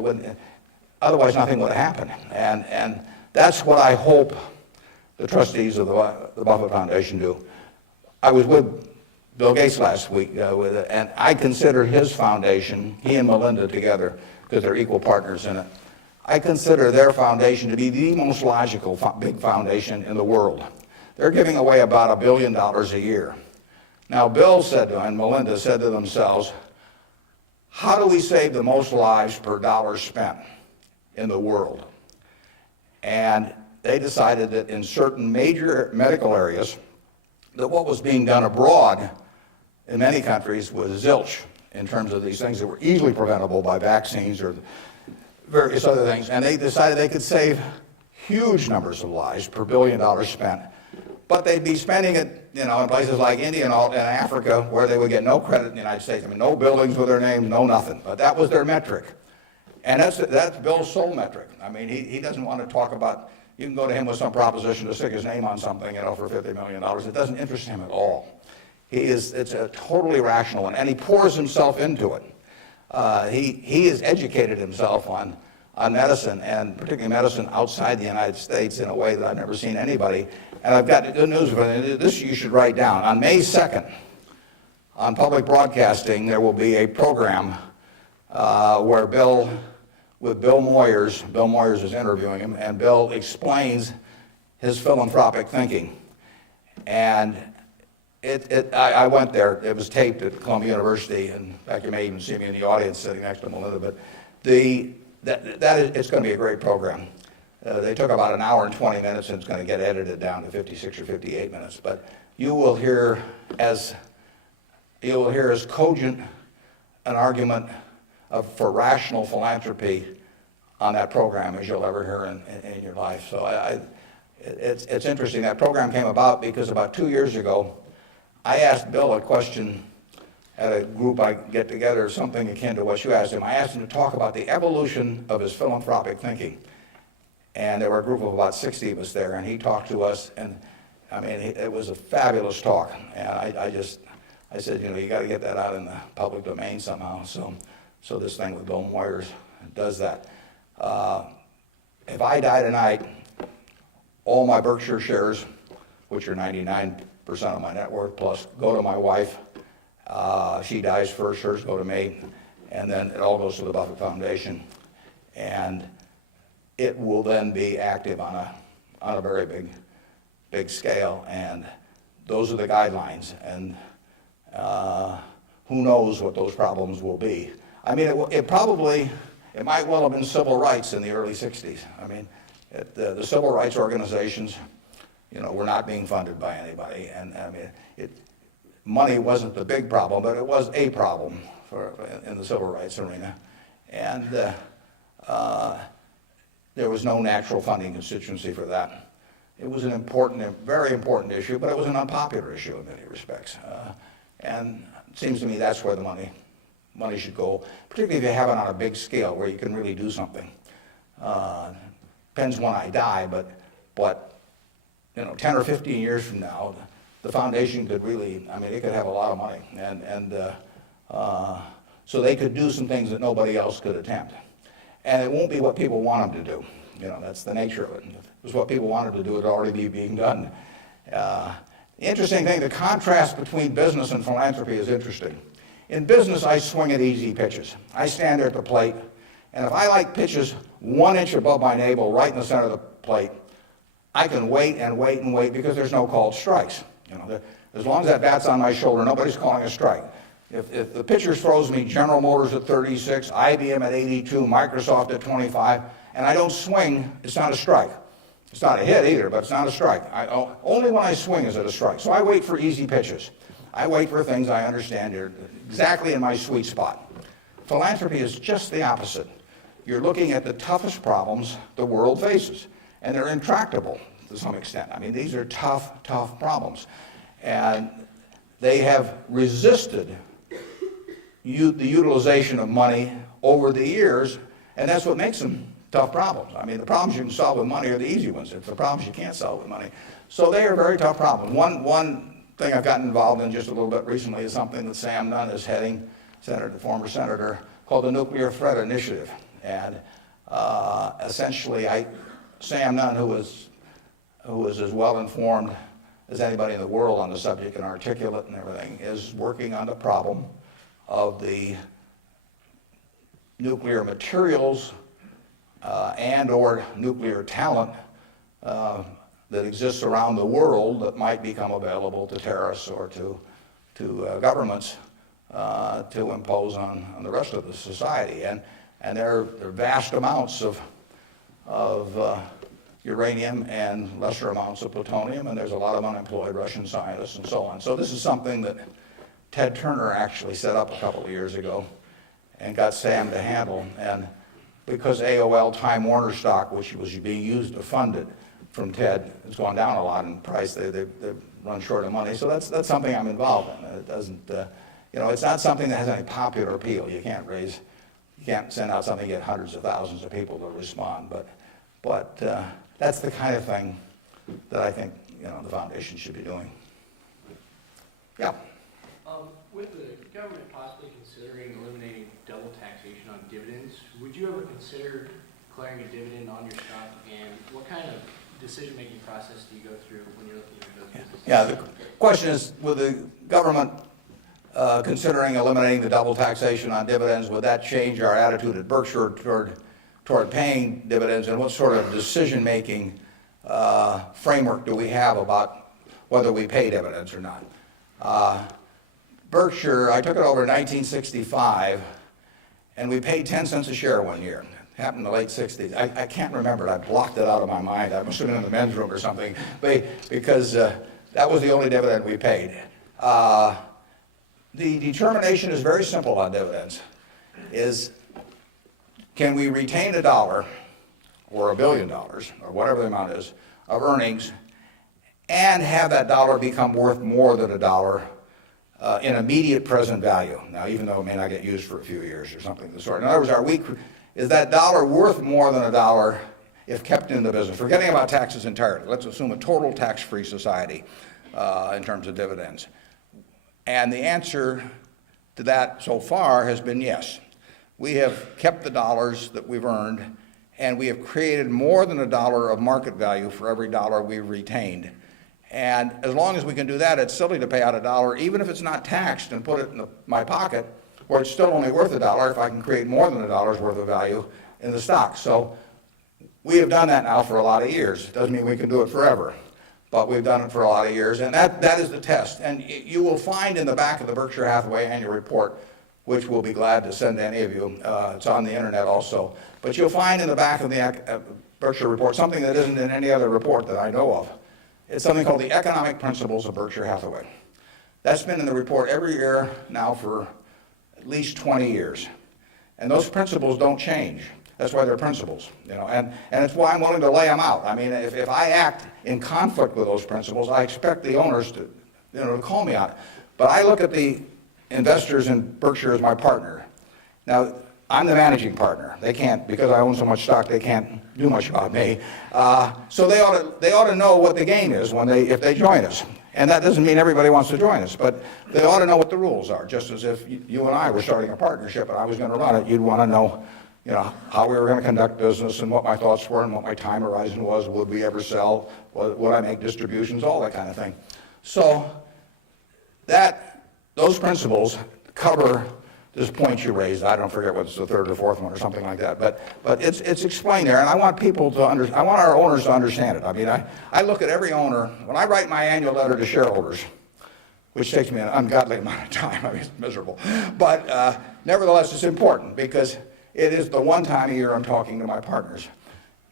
Otherwise, nothing would have happened. And that's what I hope the trustees of the Buffett Foundation do. I was with Bill Gates last week, and I consider his foundation, he and Melinda together, because they're equal partners in it, I consider their foundation to be the most logical big foundation in the world. They're giving away about $1 billion a year. Now, Bill said to, and Melinda said to themselves, how do we save the most lives per dollar spent in the world? And they decided that in certain major medical areas, that what was being done abroad in many countries was zilch in terms of these things that were easily preventable by vaccines or various other things. And they decided they could save huge numbers of lives per $1 billion spent. But they'd be spending it, in places like India and Africa, where they would get no credit in the United States. I mean, no buildings with their name, no nothing. But that was their metric. And that's Bill's sole metric. I mean, he doesn't want to talk about, you can go to him with some proposition to stick his name on something, for $50 million. It doesn't interest him at all. It's a totally rational one, and he pours himself into it. He has educated himself on medicine, and particularly medicine outside the United States, in a way that I've never seen anybody. And I've got good news for you. This you should write down. On May 2nd, on public broadcasting, there will be a program where Bill Moyers is interviewing him, and Bill explains his philanthropic thinking. And I went there. It was taped at Columbia University, and in fact, you may even see me in the audience sitting next to Melinda. But it's going to be a great program. They took about an hour and 20 minutes, and it's going to get edited down to 56 or 58 minutes. But you will hear as cogent an argument for rational philanthropy on that program as you'll ever hear in your life. So it's interesting. That program came about because about 2 years ago, I asked Bill a question at a group I get together, something akin to what you asked him. I asked him to talk about the evolution of his philanthropic thinking. And there were a group of about 60 of us there, and he talked to us, and I mean, it was a fabulous talk. And I said, you got to get that out in the public domain somehow. So this thing with Bill Moyers does that. If I die tonight, all my Berkshire shares, which are 99% of my net worth, plus go to my wife. She dies first, hers go to me, and then it all goes to the Buffett Foundation. And it will then be active on a very big scale, and those are the guidelines. And who knows what those problems will be. I mean, it might well have been civil rights in the early 60s. I mean, the civil rights organizations, were not being funded by anybody. And I mean, money wasn't the big problem, but it was a problem in the civil rights arena. And there was no natural funding constituency for that. It was a very important issue, but it was an unpopular issue in many respects. And it seems to me that's where the money should go, particularly if you have it on a big scale where you can really do something. Depends when I die, but 10 or 15 years from now, the foundation could really, I mean, it could have a lot of money. And so they could do some things that nobody else could attempt. And it won't be what people want them to do. That's the nature of it. If it was what people wanted to do, it would already be being done. The interesting thing, the contrast between business and philanthropy is interesting. In business, I swing at easy pitches. I stand there at the plate, and if I like pitches 1 inch above my navel, right in the center of the plate, I can wait and wait and wait because there's no called strikes. As long as that bat's on my shoulder, nobody's calling a strike. If the pitcher throws me General Motors at 36, IBM at 82, Microsoft at 25, and I don't swing, it's not a strike. It's not a hit either, but it's not a strike. Only when I swing is it a strike. So I wait for easy pitches. I wait for things I understand are exactly in my sweet spot. Philanthropy is just the opposite. You're looking at the toughest problems the world faces, and they're intractable to some extent. I mean, these are tough problems. And they have resisted the utilization of money over the years, and that's what makes them tough problems. I mean, the problems you can solve with money are the easy ones. It's the problems you can't solve with money. So they are very tough problems. One thing I've gotten involved in just a little bit recently is something that Sam Nunn is heading, the former senator, called the Nuclear Threat Initiative. And essentially, Sam Nunn, who is as well informed as anybody in the world on the subject and articulate and everything, is working on the problem of the nuclear materials and or nuclear talent that exists around the world that might become available to terrorists or to governments to impose on the rest of the society. And there are vast amounts of uranium and lesser amounts of plutonium, and there's a lot of unemployed Russian scientists and so on. So this is something that Ted Turner actually set up a couple of years ago and got Sam to handle. And because AOL Time Warner stock, which was being used to fund it from Ted, has gone down a lot in price, they've run short of money. So that's something I'm involved in. It doesn't, it's not something that has any popular appeal. You can't send out something and get hundreds of thousands of people to respond. But that's the kind of thing that I think the foundation should be doing. Yeah. With the government possibly considering eliminating double taxation on dividends, would you ever consider declaring a dividend on your stock? And what kind of decision-making process do you go through when you're looking at those businesses? Yeah, the question is, with the government considering eliminating the double taxation on dividends, would that change our attitude at Berkshire toward paying dividends, and what sort of decision-making framework do we have about whether we pay dividends or not? Berkshire, I took it over in 1965, and we paid 10 cents a share one year. It happened in the late 60s. I can't remember it. I blocked it out of my mind. I must have been in the men's room or something, because that was the only dividend we paid. The determination is very simple on dividends, is can we retain $1 or $1 billion, or whatever the amount is, of earnings, and have that dollar become worth more than $1 in immediate present value. Now, even though it may not get used for a few years or something of the sort. In other words, is that dollar worth more than $1 if kept in the business? Forgetting about taxes entirely. Let's assume a total tax-free society in terms of dividends. And the answer to that so far has been yes. We have kept the dollars that we've earned and we have created more than $1 of market value for every dollar we've retained. And as long as we can do that, it's silly to pay out $1, even if it's not taxed, and put it in my pocket, where it's still only worth $1 if I can create more than $1 worth of value in the stock. So we have done that now for a lot of years. It doesn't mean we can do it forever, but we've done it for a lot of years, and that is the test. And you will find in the back of the Berkshire Hathaway annual report, which we'll be glad to send to any of you, it's on the internet also, but you'll find in the back of the Berkshire report something that isn't in any other report that I know of. It's something called the Economic Principles of Berkshire Hathaway. That's been in the report every year now for at least 20 years. And those principles don't change. That's why they're principles, and it's why I'm willing to lay them out. I mean, if I act in conflict with those principles, I expect the owners to, to call me on it. But I look at the investors in Berkshire as my partner. Now, I'm the managing partner. They can't, because I own so much stock, they can't do much about me. So they ought to know what the game is if they join us. And that doesn't mean everybody wants to join us, but they ought to know what the rules are. Just as if you and I were starting a partnership and I was going to run it, you'd want to know, how we were going to conduct business and what my thoughts were and what my time horizon was. Would we ever sell? Would I make distributions? All that kind of thing. So those principles cover this point you raised. I don't forget what's the third or fourth one or something like that, but it's explained there, and I want people to I want our owners to understand it. I mean, I look at every owner when I write my annual letter to shareholders, which takes me an ungodly amount of time. I mean, it's miserable, but nevertheless, it's important because it is the one time a year I'm talking to my partners.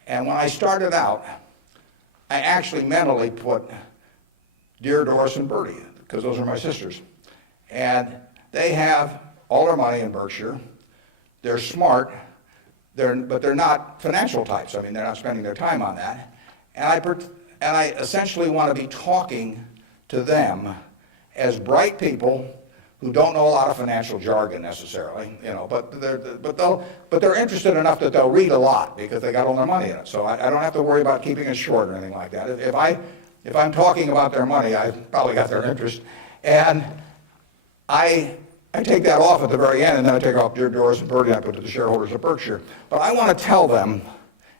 And when I started out, I actually mentally put Dear Doris and Bertie, because those are my sisters, and they have all their money in Berkshire. They're smart, but they're not financial types. I mean, they're not spending their time on that. And I essentially want to be talking to them as bright people who don't know a lot of financial jargon necessarily, but they're interested enough that they'll read a lot because they got all their money in it. So I don't have to worry about keeping it short or anything like that. If I'm talking about their money, I've probably got their interest, and I take that off at the very end, and then I take off Dear Doris and Bertie, and I put to the shareholders of Berkshire. But I want to tell them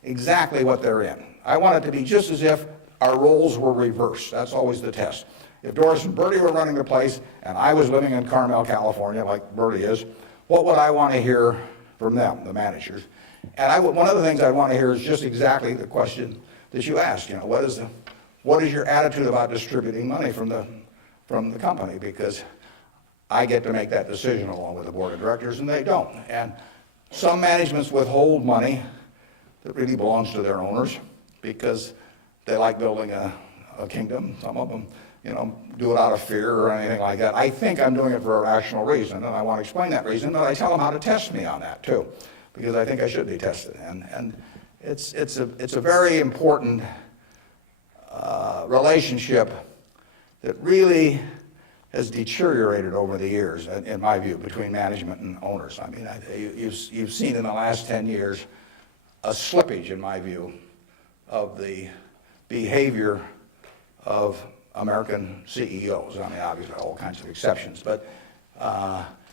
exactly what they're in. I want it to be just as if our roles were reversed. That's always the test. If Doris and Bertie were running the place, and I was living in Carmel, California, like Bertie is, what would I want to hear from them, the managers? And one of the things I want to hear is just exactly the question that you asked. What is your attitude about distributing money from the company? Because I get to make that decision along with the board of directors, and they don't. And some managements withhold money that really belongs to their owners because they like building a kingdom. Some of them, do it out of fear or anything like that. I think I'm doing it for a rational reason, and I want to explain that reason, but I tell them how to test me on that too, because I think I should be tested. And it's a very important relationship that really has deteriorated over the years, in my view, between management and owners. I mean, you've seen in the last 10 years a slippage, in my view, of the behavior of American CEOs. I mean, obviously, all kinds of exceptions, but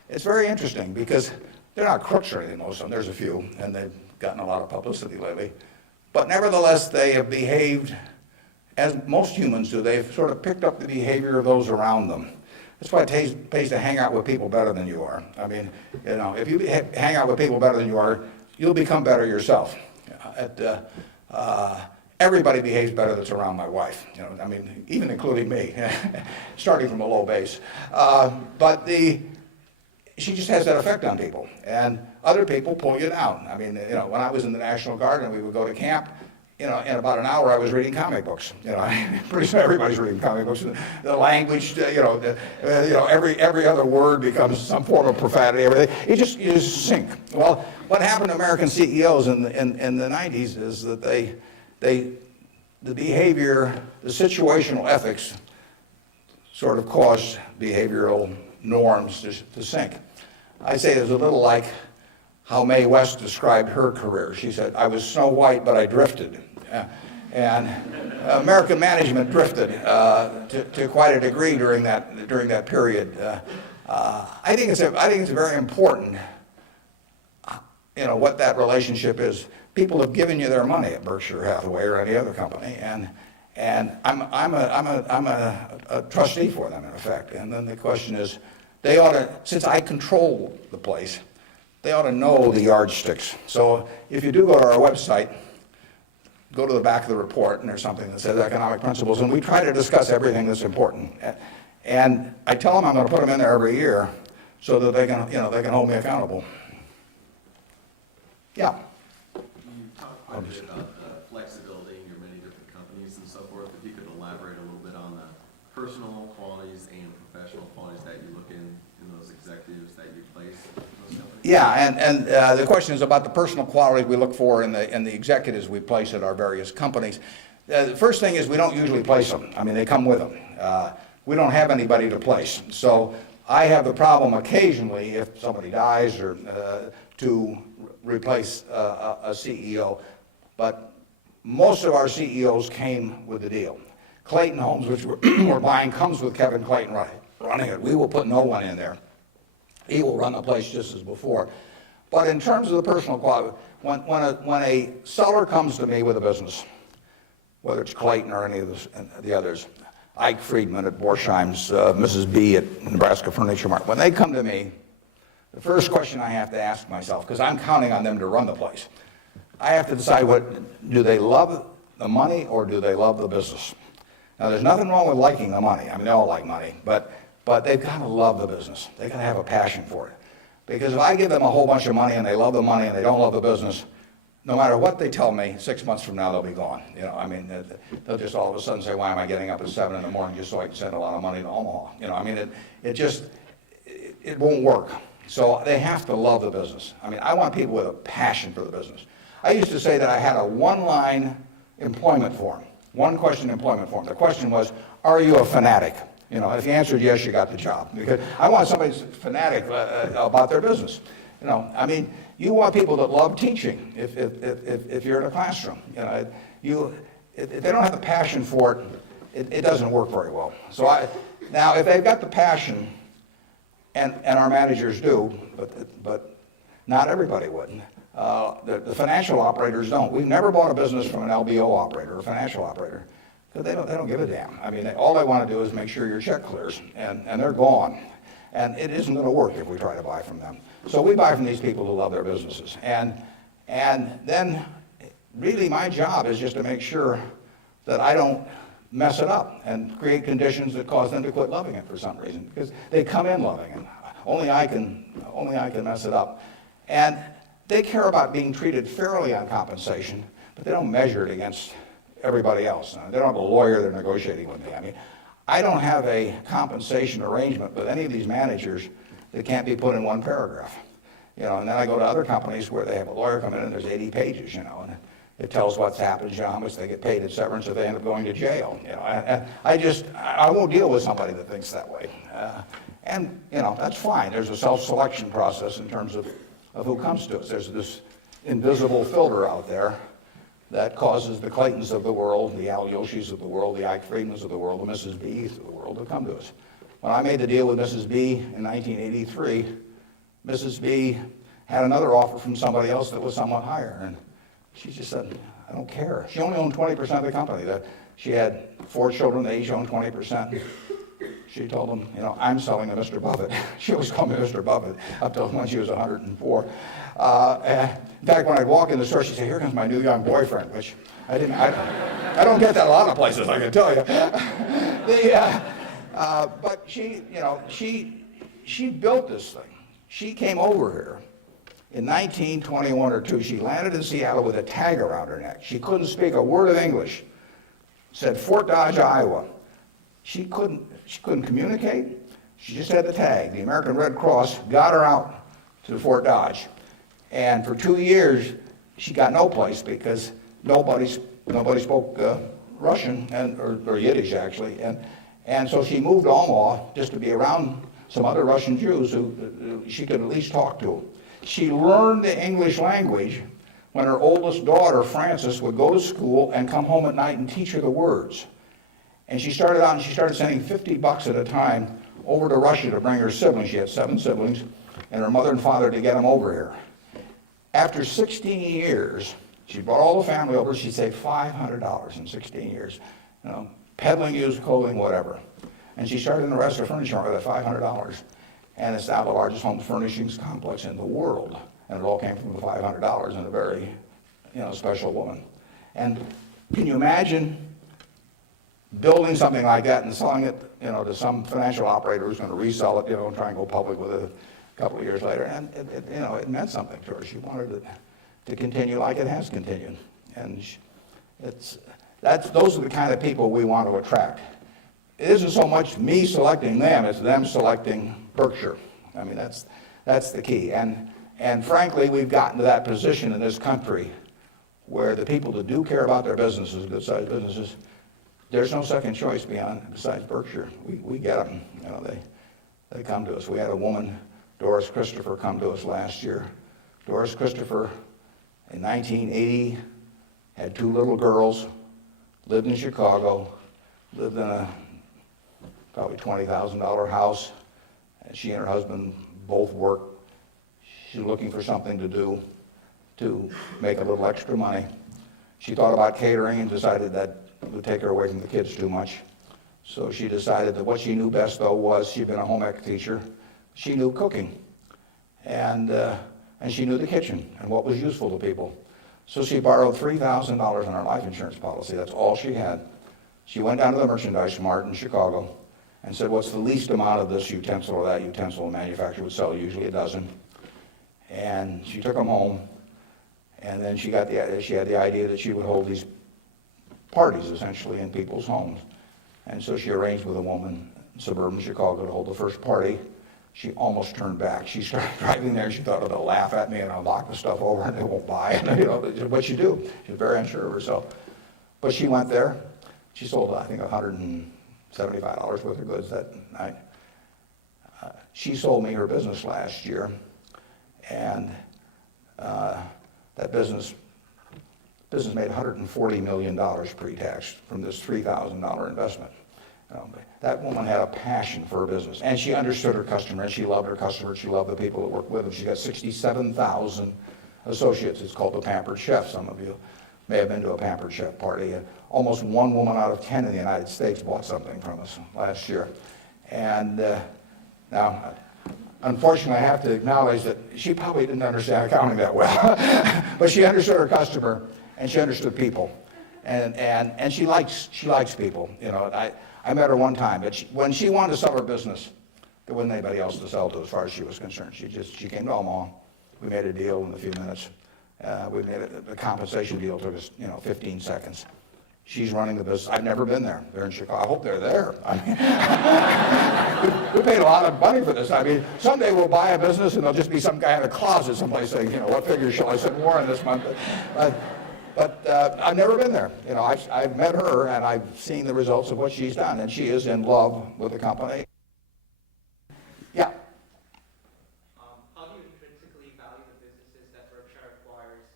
it's very interesting because they're not crooks or anything, most of them. There's a few, and they've gotten a lot of publicity lately. But nevertheless, they have behaved as most humans do. They've sort of picked up the behavior of those around them. That's why it pays to hang out with people better than you are. I mean, if you hang out with people better than you are, you'll become better yourself. Everybody behaves better that's around my wife. I mean, even including me, starting from a low base. But she just has that effect on people, and other people pull you down. I mean, when I was in the National Guard and we would go to camp, in about an hour I was reading comic books. Pretty soon everybody's reading comic books. The language, every other word becomes some form of profanity. Everything. You just sink. Well, what happened to American CEOs in the 90s is that the behavior, the situational ethics, sort of caused behavioral norms to sink. I say it's a little like how Mae West described her career. She said, "I was Snow White, but I drifted." And American management drifted to quite a degree during that period. I think it's very important what that relationship is. People have given you their money at Berkshire Hathaway or any other company, and I'm a trustee for them, in effect. And then the question is, they ought to, since I control the place, they ought to know the yardsticks. So if you do go to our website, go to the back of the report, and there's something that says economic principles, and we try to discuss everything that's important. And I tell them I'm going to put them in there every year so that they can, they can hold me accountable. Yeah. You talked quite a bit about flexibility in your many different companies and so forth. If you could elaborate a little bit on the personal qualities and professional qualities that you look in those executives that you place in those companies. Yeah, and the question is about the personal qualities we look for in the executives we place at our various companies. The first thing is we don't usually place them. I mean, they come with them. We don't have anybody to place. So I have the problem occasionally, if somebody dies, or to replace a CEO. But most of our CEOs came with the deal. Clayton Homes, which we're buying, comes with Kevin Clayton running it. We will put no one in there. He will run the place just as before. But in terms of the personal quality, when a seller comes to me with a business, whether it's Clayton or any of the others, Ike Friedman at Borsheim's, Mrs. B at Nebraska Furniture Mart, when they come to me, the first question I have to ask myself, because I'm counting on them to run the place, I have to decide, do they love the money or do they love the business? Now, there's nothing wrong with liking the money. I mean, they all like money, but they've got to love the business. They've got to have a passion for it. Because if I give them a whole bunch of money and they love the money and they don't love the business, no matter what they tell me, 6 months from now they'll be gone. I mean, they'll just all of a sudden say, why am I getting up at 7 in the morning just so I can send a lot of money to Omaha? I mean, it won't work. So they have to love the business. I mean, I want people with a passion for the business. I used to say that I had a one-line employment form, one-question employment form. The question was, are you a fanatic? If you answered yes, you got the job. Because I want somebody who's fanatic about their business. I mean, you want people that love teaching if you're in a classroom. If they don't have the passion for it, it doesn't work very well. So now, if they've got the passion, and our managers do, but not everybody would. The financial operators don't. We've never bought a business from an LBO operator, a financial operator, because they don't give a damn. I mean, all they want to do is make sure your check clears, and they're gone. And it isn't going to work if we try to buy from them. So we buy from these people who love their businesses. And then really my job is just to make sure that I don't mess it up and create conditions that cause them to quit loving it for some reason, because they come in loving it. Only I can mess it up. And they care about being treated fairly on compensation, but they don't measure it against everybody else. They don't have a lawyer they're negotiating with me. I mean, I don't have a compensation arrangement with any of these managers that can't be put in one paragraph. And then I go to other companies where they have a lawyer come in and there's 80 pages, and it tells what's happened, how much they get paid at severance if they end up going to jail. I won't deal with somebody that thinks that way. That's fine. There's a self-selection process in terms of who comes to us. There's this invisible filter out there that causes the Claytons of the world, the Al Yoshis of the world, the Ike Friedmans of the world, the Mrs. B's of the world to come to us. When I made the deal with Mrs. B in 1983, Mrs. B had another offer from somebody else that was somewhat higher, and she just said, I don't care. She only owned 20% of the company. She had 4 children, they each owned 20%. She told them, I'm selling to Mr. Buffett. She always called me Mr. Buffett up till when she was 104. In fact, when I'd walk in the store, she'd say, here comes my new young boyfriend, which I don't get that a lot of places, I can tell you. But she built this thing. She came over here in 1921 or 2. She landed in Seattle with a tag around her neck. She couldn't speak a word of English. Said Fort Dodge, Iowa. She couldn't communicate. She just had the tag. The American Red Cross got her out to Fort Dodge. And for 2 years, she got no place because nobody spoke Russian or Yiddish, actually. And so she moved to Omaha just to be around some other Russian Jews who she could at least talk to. She learned the English language when her oldest daughter, Frances, would go to school and come home at night and teach her the words. And she started sending $50 at a time over to Russia to bring her siblings. She had 7 siblings, and her mother and father to get them over here. After 16 years, she brought all the family over. She saved $500 in 16 years, peddling used clothing, whatever. And she started in the restaurant furniture market with that $500. And it's now the largest home furnishings complex in the world. And it all came from the $500 and a very, special woman. And can you imagine building something like that and selling it, to some financial operator who's going to resell it, and try and go public with it a couple of years later? And it meant something to her. She wanted it to continue like it has continued. And those are the kind of people we want to attract. It isn't so much me selecting them, it's them selecting Berkshire. I mean, that's the key. And frankly, we've gotten to that position in this country where the people that do care about their businesses, good-sized businesses, there's no second choice besides Berkshire. We get them. They come to us. We had a woman, Doris Christopher, come to us last year. Doris Christopher, in 1980, had 2 little girls, lived in Chicago, lived in a probably $20,000 house. And she and her husband both worked. She's looking for something to do to make a little extra money. She thought about catering and decided that it would take her away from the kids too much. So she decided that what she knew best, though, was she'd been a home ec teacher. She knew cooking. And she knew the kitchen and what was useful to people. So she borrowed $3,000 on her life insurance policy. That's all she had. She went down to the merchandise mart in Chicago and said, what's the least amount of this utensil or that utensil a manufacturer would sell, usually a dozen. And she took them home, and then she had the idea that she would hold these parties, essentially, in people's homes. And so she arranged with a woman in suburban Chicago to hold the first party. She almost turned back. She started driving there. She thought, they'll laugh at me, and I'll knock the stuff over, and they won't buy it. What you do. She's very unsure of herself. But she went there. She sold, I think, $175 worth of goods that night. She sold me her business last year, and that business made $140 million pre-tax from this $3,000 investment. That woman had a passion for her business, and she understood her customer, and she loved her customers. She loved the people that worked with them. She got 67,000 associates. It's called the Pampered Chef. Some of you may have been to a Pampered Chef party. Almost 1 woman out of 10 in the United States bought something from us last year. And now, unfortunately, I have to acknowledge that she probably didn't understand accounting that well, but she understood her customer, and she understood people, and she likes people. I met her one time, but when she wanted to sell her business, there wasn't anybody else to sell to as far as she was concerned. She came to Omaha. We made a deal in a few minutes. We made the compensation deal took us 15 seconds. She's running the business. I've never been there. They're in Chicago. I hope they're there. I mean, we paid a lot of money for this. I mean, someday we'll buy a business and there'll just be some guy in a closet someplace saying, what figure shall I send Warren this month? But I've never been there. I've met her and I've seen the results of what she's done, and she is in love with the company. Yeah. How do you intrinsically value the businesses that Berkshire acquires?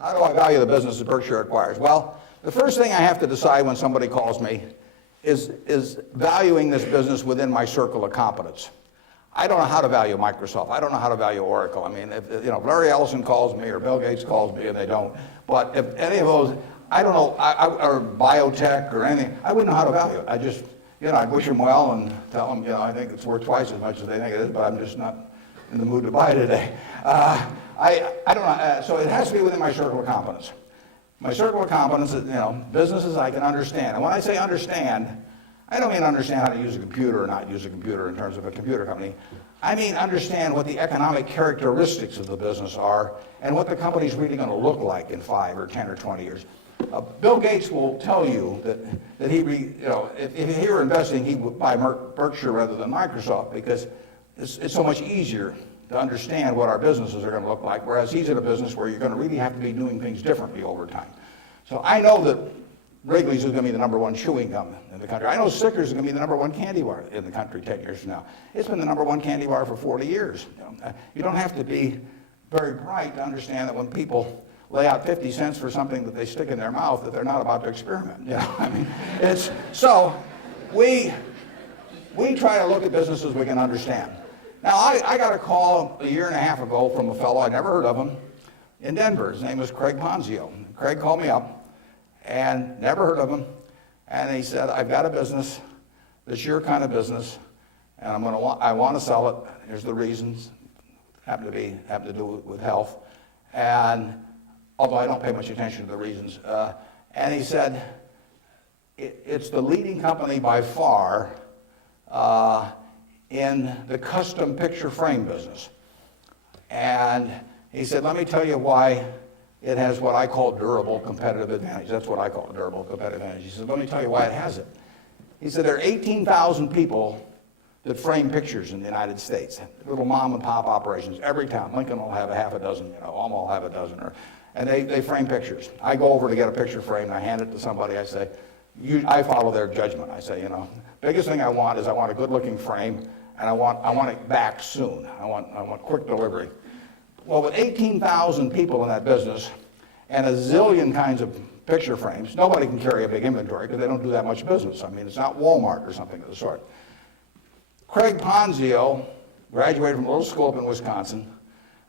How do I value the businesses Berkshire acquires? Well, the first thing I have to decide when somebody calls me is valuing this business within my circle of competence. I don't know how to value Microsoft. I don't know how to value Oracle. I mean, if Larry Ellison calls me or Bill Gates calls me, and they don't. But if any of those, I don't know, or biotech or anything, I wouldn't know how to value it. I just, I'd wish them well and tell them, I think it's worth twice as much as they think it is, but I'm just not in the mood to buy today. I don't know. So it has to be within my circle of competence. My circle of competence is, businesses I can understand. And when I say understand, I don't mean understand how to use a computer or not use a computer in terms of a computer company. I mean understand what the economic characteristics of the business are and what the company's really going to look like in 5 or 10 or 20 years. Bill Gates will tell you that if he were investing, he would buy Berkshire rather than Microsoft because it's so much easier to understand what our businesses are going to look like, whereas he's in a business where you're going to really have to be doing things differently over time. So I know that Wrigley's is going to be the #1 chewing gum in the country. I know Snickers is going to be the #1 candy bar in the country 10 years from now. It's been the #1 candy bar for 40 years. You don't have to be very bright to understand that when people lay out 50 cents for something that they stick in their mouth, that they're not about to experiment. I mean, we try to look at businesses we can understand. Now, I got a call a year and a half ago from a fellow, I never heard of him, in Denver. His name was Craig Ponzio. Craig called me up and never heard of him. And he said, I've got a business that's your kind of business, and I want to sell it. Here's the reasons. Happen to do with health. And although I don't pay much attention to the reasons. And he said, it's the leading company by far in the custom picture frame business. And he said, let me tell you why it has what I call durable competitive advantage. That's what I call durable competitive advantage. He said, let me tell you why it has it. He said, there are 18,000 people that frame pictures in the United States, little mom and pop operations. Every town, Lincoln will have a half a dozen, Alma will have a dozen, and they frame pictures. I go over to get a picture framed, I hand it to somebody, I say, I follow their judgment. I say, biggest thing I want is I want a good-looking frame, and I want it back soon. I want quick delivery. Well, with 18,000 people in that business and a zillion kinds of picture frames, nobody can carry a big inventory because they don't do that much business. I mean, it's not Walmart or something of the sort. Craig Ponzio graduated from a little school up in Wisconsin,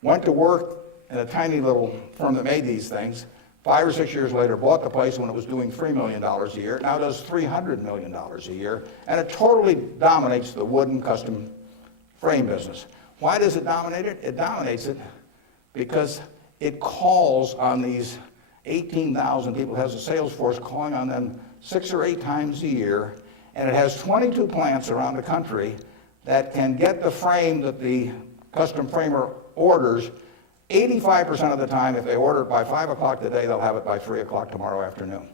went to work in a tiny little firm that made these things. 5 or 6 years later, bought the place when it was doing $3 million a year. Now does $300 million a year, and it totally dominates the wood and custom frame business. Why does it dominate it? It dominates it because it calls on these 18,000 people. It has a sales force calling on them 6 or 8 times a year, and it has 22 plants around the country that can get the frame that the custom framer orders 85% of the time. If they order it by 5 o'clock today, they'll have it by 3 o'clock tomorrow afternoon.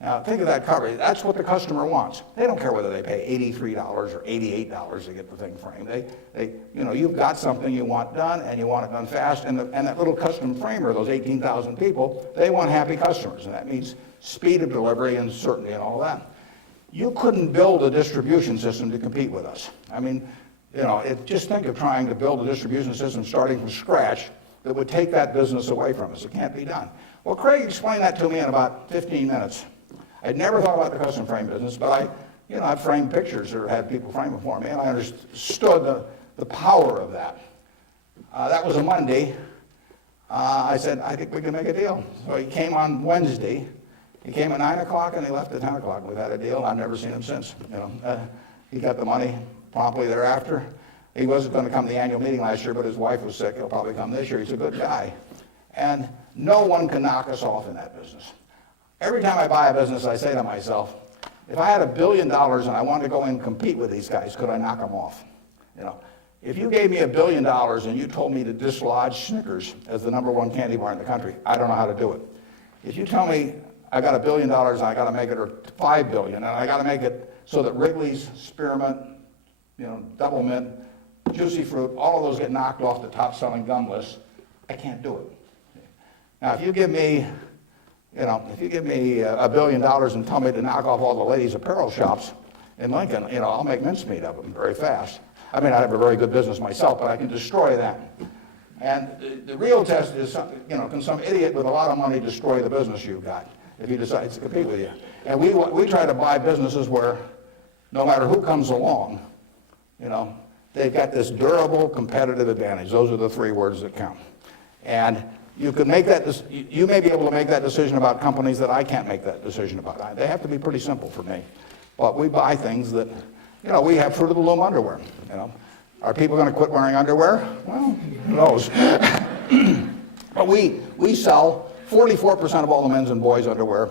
Now, think of that coverage. That's what the customer wants. They don't care whether they pay $83 or $88 to get the thing framed. You've got something you want done, and you want it done fast. And that little custom framer, those 18,000 people, they want happy customers, and that means speed of delivery and certainty and all that. You couldn't build a distribution system to compete with us. I mean, just think of trying to build a distribution system starting from scratch that would take that business away from us. It can't be done. Well, Craig explained that to me in about 15 minutes. I'd never thought about the custom frame business, but I've framed pictures or had people frame them for me, and I understood the power of that. That was a Monday. I said, I think we can make a deal. So he came on Wednesday. He came at 9 o'clock and he left at 10 o'clock. We've had a deal. I've never seen him since. He got the money promptly thereafter. He wasn't going to come to the annual meeting last year, but his wife was sick. He'll probably come this year. He's a good guy. And no one can knock us off in that business. Every time I buy a business, I say to myself, if I had $1 billion and I wanted to go in and compete with these guys, could I knock them off? If you gave me $1 billion and you told me to dislodge Snickers as the #1 candy bar in the country, I don't know how to do it. If you tell me I got $1 billion and I got to make it, or $5 billion, and I got to make it so that Wrigley's, Spearmint, Double Mint, Juicy Fruit, all of those get knocked off the top-selling gum list, I can't do it. Now, if you give me $1 billion and tell me to knock off all the ladies' apparel shops in Lincoln, I'll make mincemeat of them very fast. I mean, I have a very good business myself, but I can destroy that. And the real test is, can some idiot with a lot of money destroy the business you've got if he decides to compete with you? And we try to buy businesses where no matter who comes along, they've got this durable competitive advantage. Those are the 3 words that count. And you can make that. You may be able to make that decision about companies that I can't make that decision about. They have to be pretty simple for me. But we buy things that, we have Fruit of the Loom underwear. Are people going to quit wearing underwear? Well, who knows? But we sell 44% of all the men's and boys' underwear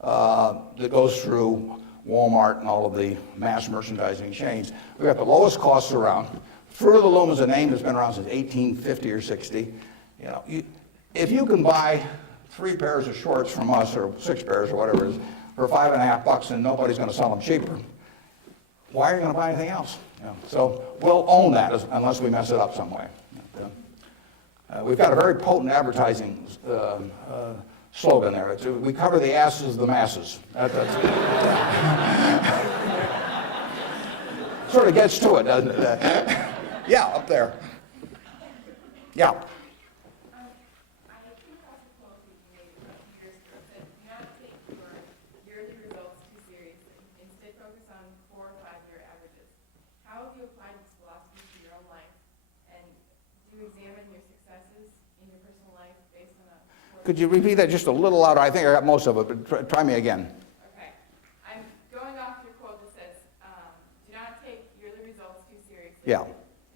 that goes through Walmart and all of the mass merchandising chains. We've got the lowest costs around. Fruit of the Loom is a name that's been around since 1850 or 60. If you can buy 3 pairs of shorts from us, or 6 pairs or whatever it is, for $5.50 and nobody's going to sell them cheaper, why are you going to buy anything else? So we'll own that unless we mess it up some way. We've got a very potent advertising slogan there. We cover the asses of the masses. Sort of gets to it, doesn't it? Yeah, up there. Yeah. Examine your successes in your personal life based could you repeat that just a little louder? I think I got most of it, but try me again. Okay. I'm going off your quote that says, do not take yearly results too seriously. Yeah.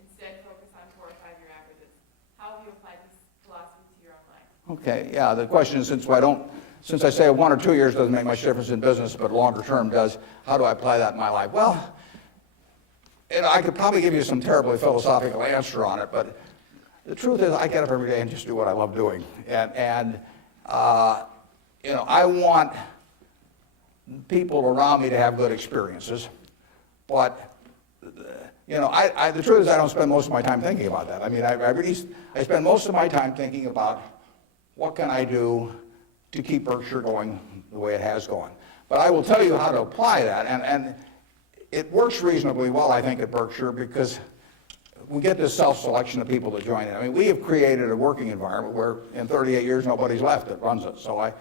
Instead, focus on 4 or 5 year averages. How have you applied this philosophy to your own life? Okay, yeah, the question is, since I say 1 or 2 years doesn't make much difference in business, but longer term does, how do I apply that in my life? Well, I could probably give you some terribly philosophical answer on it, but the truth is I get up every day and just do what I love doing. And I want people around me to have good experiences, but the truth is I don't spend most of my time thinking about that. I mean, I spend most of my time thinking about what can I do to keep Berkshire going the way it has gone. But I will tell you how to apply that, and it works reasonably well, I think, at Berkshire because we get this self-selection of people to join in. I mean, we have created a working environment where in 38 years nobody's left that runs it. So I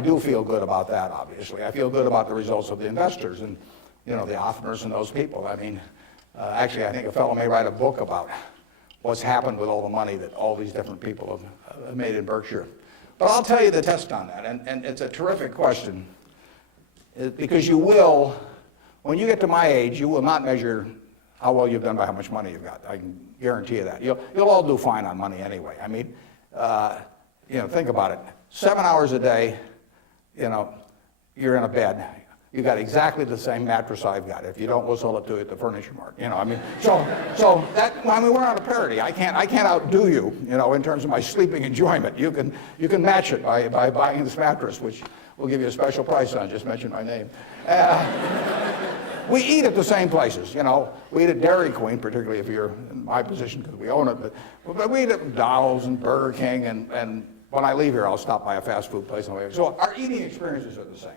do feel good about that, obviously. I feel good about the results of the investors and, the Offners and those people. I mean, actually, I think a fellow may write a book about what's happened with all the money that all these different people have made in Berkshire. But I'll tell you the test on that, and it's a terrific question, because you will, when you get to my age, you will not measure how well you've done by how much money you've got. I can guarantee you that. You'll all do fine on money anyway. I mean, think about it. 7 hours a day, you're in a bed. You got exactly the same mattress I've got. If you don't, we'll sell it to you at the furniture mart. So we're on a parity. I can't outdo you, in terms of my sleeping enjoyment. You can match it by buying this mattress, which we'll give you a special price on. Just mention my name. We eat at the same places, We eat at Dairy Queen, particularly if you're in my position because we own it. But we eat at McDonald's and Burger King, and when I leave here, I'll stop by a fast food place on the way. So our eating experiences are the same.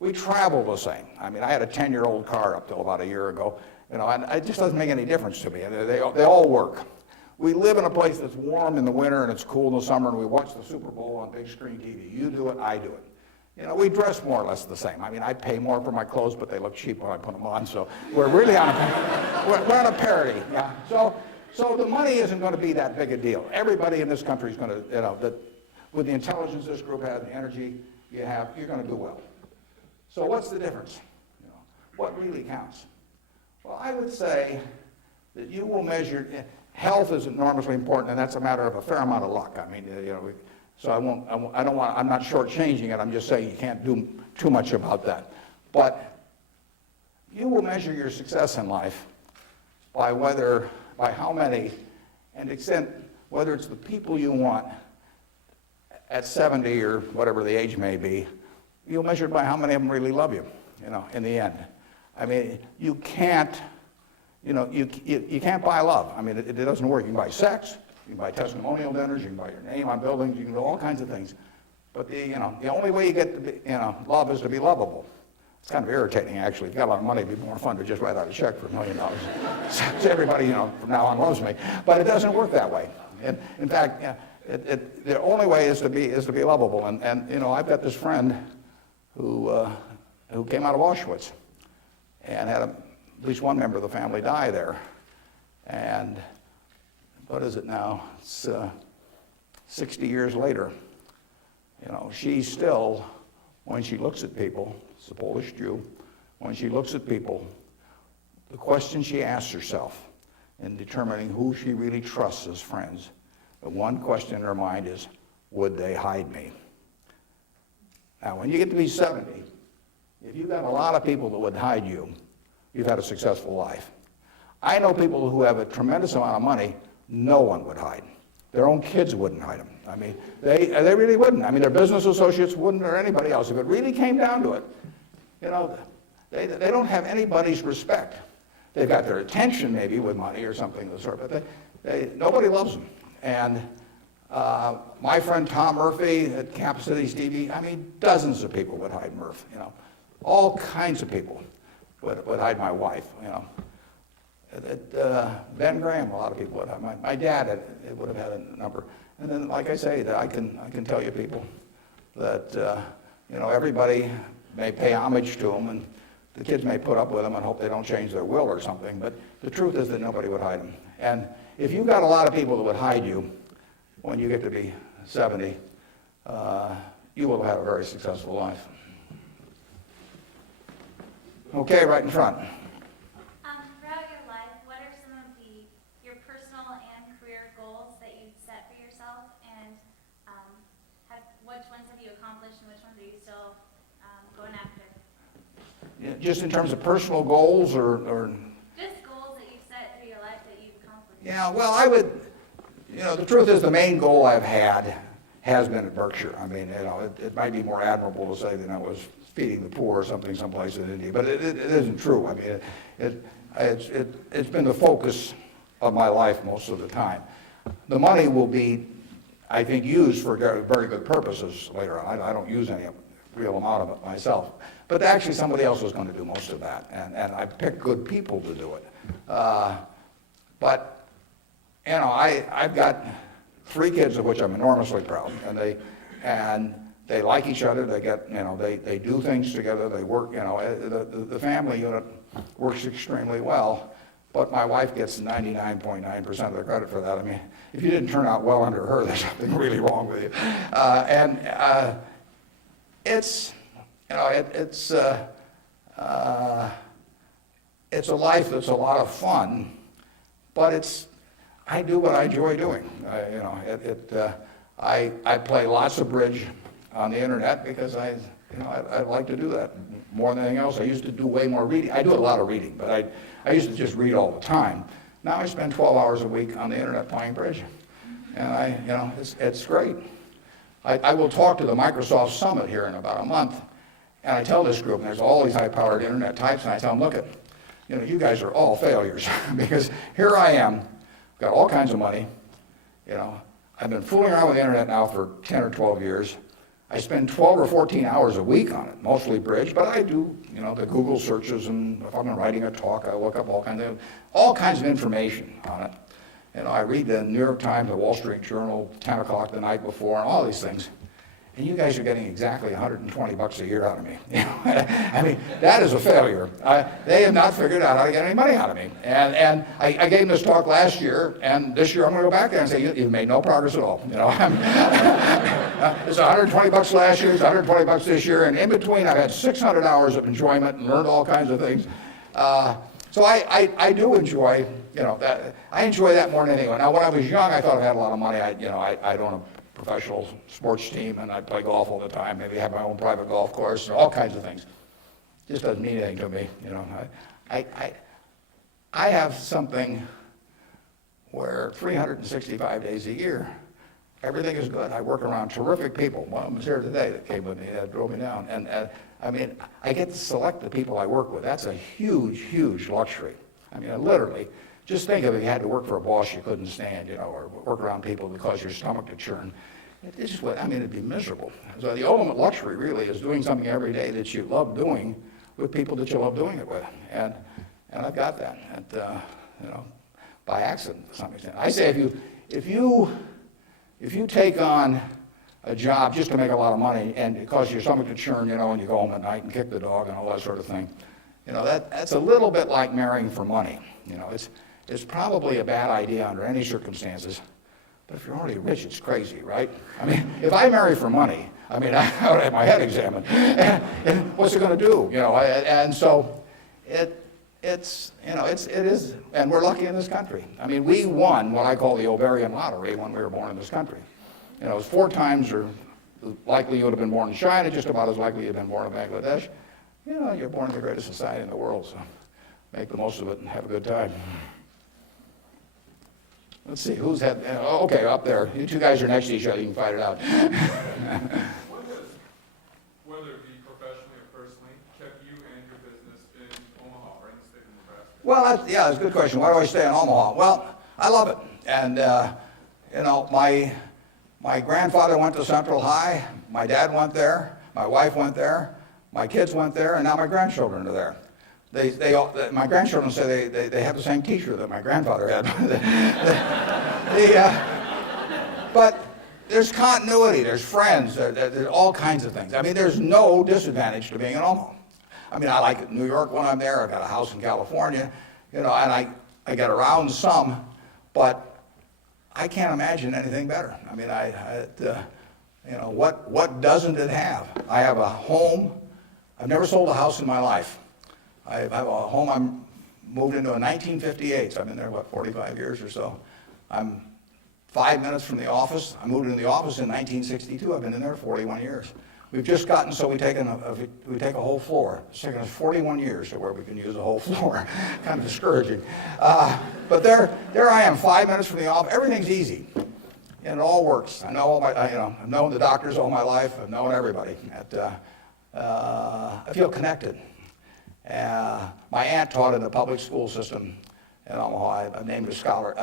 We travel the same. I mean, I had a 10-year-old car up till about a year ago, and it just doesn't make any difference to me. They all work. We live in a place that's warm in the winter and it's cool in the summer, and we watch the Super Bowl on big screen TV. You do it, I do it. We dress more or less the same. I mean, I pay more for my clothes, but they look cheap when I put them on. So we're really on a parity. Yeah. So the money isn't going to be that big a deal. Everybody in this country is going to, with the intelligence this group has, the energy you have, you're going to do well. So what's the difference? What really counts? Well, I would say that you will measure, health is enormously important, and that's a matter of a fair amount of luck. I mean, so I'm not shortchanging it. I'm just saying you can't do too much about that. But you will measure your success in life by how many, and extent, whether it's the people you want at 70 or whatever the age may be, you'll measure it by how many of them really love you, in the end. I mean, you can't buy love. I mean, it doesn't work. You can buy sex, you can buy testimonial dinners, you can buy your name on buildings, you can do all kinds of things. But the only way you get to be, love is to be lovable. It's kind of irritating, actually. If you got a lot of money, it'd be more fun to just write out a check for $1 million. So everybody, from now on loves me. But it doesn't work that way. And in fact, the only way is to be lovable. And I've got this friend who came out of Auschwitz and had at least one member of the family die there. And what is it now? It's 60 years later. She still, when she looks at people, it's a Polish Jew, when she looks at people, the question she asks herself in determining who she really trusts as friends, the one question in her mind is, would they hide me? Now, when you get to be 70, if you've got a lot of people that would hide you, you've had a successful life. I know people who have a tremendous amount of money, no one would hide. Their own kids wouldn't hide them. I mean, they really wouldn't. I mean, their business associates wouldn't, or anybody else. If it really came down to it, they don't have anybody's respect. They've got their attention maybe with money or something of the sort, but nobody loves them. And my friend Tom Murphy at Cap Cities TV, I mean, dozens of people would hide Murph, all kinds of people would hide my wife, Ben Graham, a lot of people would hide. My dad would have had a number. And then, like I say, I can tell you people that, everybody may pay homage to them, and the kids may put up with them and hope they don't change their will or something, but the truth is that nobody would hide them. And if you've got a lot of people that would hide you when you get to be 70, you will have a very successful life. Okay, right in front. Throughout your life, what are some of your personal and career goals that you've set for yourself, and which ones have you accomplished, and which ones are you still going after? Yeah, just in terms of personal goals or Just goals that you've set through your life that you've accomplished. yeah, well, I would, the truth is the main goal I've had has been at Berkshire. I mean, it might be more admirable to say that I was feeding the poor or something someplace in India, but it isn't true. I mean, it's been the focus of my life most of the time. The money will be, I think, used for very good purposes later on. I don't use any real amount of it myself. But actually somebody else is going to do most of that, and I pick good people to do it. But, I've got 3 kids of which I'm enormously proud, and they like each other. They get, they do things together. They work, the family unit works extremely well. But my wife gets 99.9% of the credit for that. I mean, if you didn't turn out well under her, there's something really wrong with you. It's a life that's a lot of fun, but I do what I enjoy doing. I play lots of bridge on the internet because I like to do that more than anything else. I used to do way more reading. I do a lot of reading, but I used to just read all the time. Now I spend 12 hours a week on the internet playing bridge, and it's great. I will talk to the Microsoft Summit here in about a month, and I tell this group, and there's all these high-powered internet types, and I tell them, look, you guys are all failures because here I am, got all kinds of money, I've been fooling around with the internet now for 10 or 12 years. I spend 12 or 14 hours a week on it, mostly bridge, but I do, the Google searches, and if I'm writing a talk, I look up all kinds of information on it. I read the New York Times, the Wall Street Journal, 10 o'clock the night before, and all these things. And you guys are getting exactly $120 a year out of me. I mean, that is a failure. They have not figured out how to get any money out of me. And I gave them this talk last year, and this year I'm going to go back there and say, you've made no progress at all. It's $120 last year, it's $120 this year, and in between I've had 600 hours of enjoyment and learned all kinds of things. So I do enjoy, that. I enjoy that more than anyone. Now, when I was young, I thought I had a lot of money. I'd own a professional sports team, and I'd play golf all the time, maybe have my own private golf course, and all kinds of things. Just doesn't mean anything to me, I have something where 365 days a year, everything is good. I work around terrific people. One was here today that came with me, that drove me down. And I mean, I get to select the people I work with. That's a huge, huge luxury. I mean, literally, just think of if you had to work for a boss you couldn't stand, or work around people that cause your stomach to churn. It'd be miserable. So the ultimate luxury really is doing something every day that you love doing with people that you love doing it with. And I've got that, by accident to some extent. I say if you take on a job just to make a lot of money and it causes your stomach to churn, and you go home at night and kick the dog and all that sort of thing, that's a little bit like marrying for money. It's probably a bad idea under any circumstances, but if you're already rich, it's crazy, right? I mean, if I marry for money, I would have my head examined. And what's it going to do? And so it is, and we're lucky in this country. I mean, we won what I call the ovarian lottery when we were born in this country. It was 4 times or likely you would have been born in China, just about as likely you've been born in Bangladesh. You're born in the greatest society in the world, so make the most of it and have a good time. Let's see, who's had, okay, up there. You 2 guys are next to each other, you can fight it out. What has, whether it be professionally or personally, kept you and your business in Omaha or in the state of Nebraska? Well, that's a good question. Why do I stay in Omaha? Well, I love it. And, my grandfather went to Central High, my dad went there, my wife went there, my kids went there, and now my grandchildren are there. My grandchildren say they have the same teacher that my grandfather had. But there's continuity, there's friends, there's all kinds of things. I mean, there's no disadvantage to being in Omaha. I mean, I like New York when I'm there. I've got a house in California, and I get around some, but I can't imagine anything better. I mean, You know, what doesn't it have? I have a home. I've never sold a house in my life. I have a home I moved into in 1958, so I've been there, 45 years or so. I'm 5 minutes from the office. I moved into the office in 1962. I've been in there 41 years. We've just gotten so we take a whole floor. It's taken us 41 years to where we can use a whole floor. Kind of discouraging. But there I am, 5 minutes from the office. Everything's easy. And it all works. I know I've known the doctors all my life. I've known everybody. I feel connected. My aunt taught in the public school system in Omaha. I named a scholar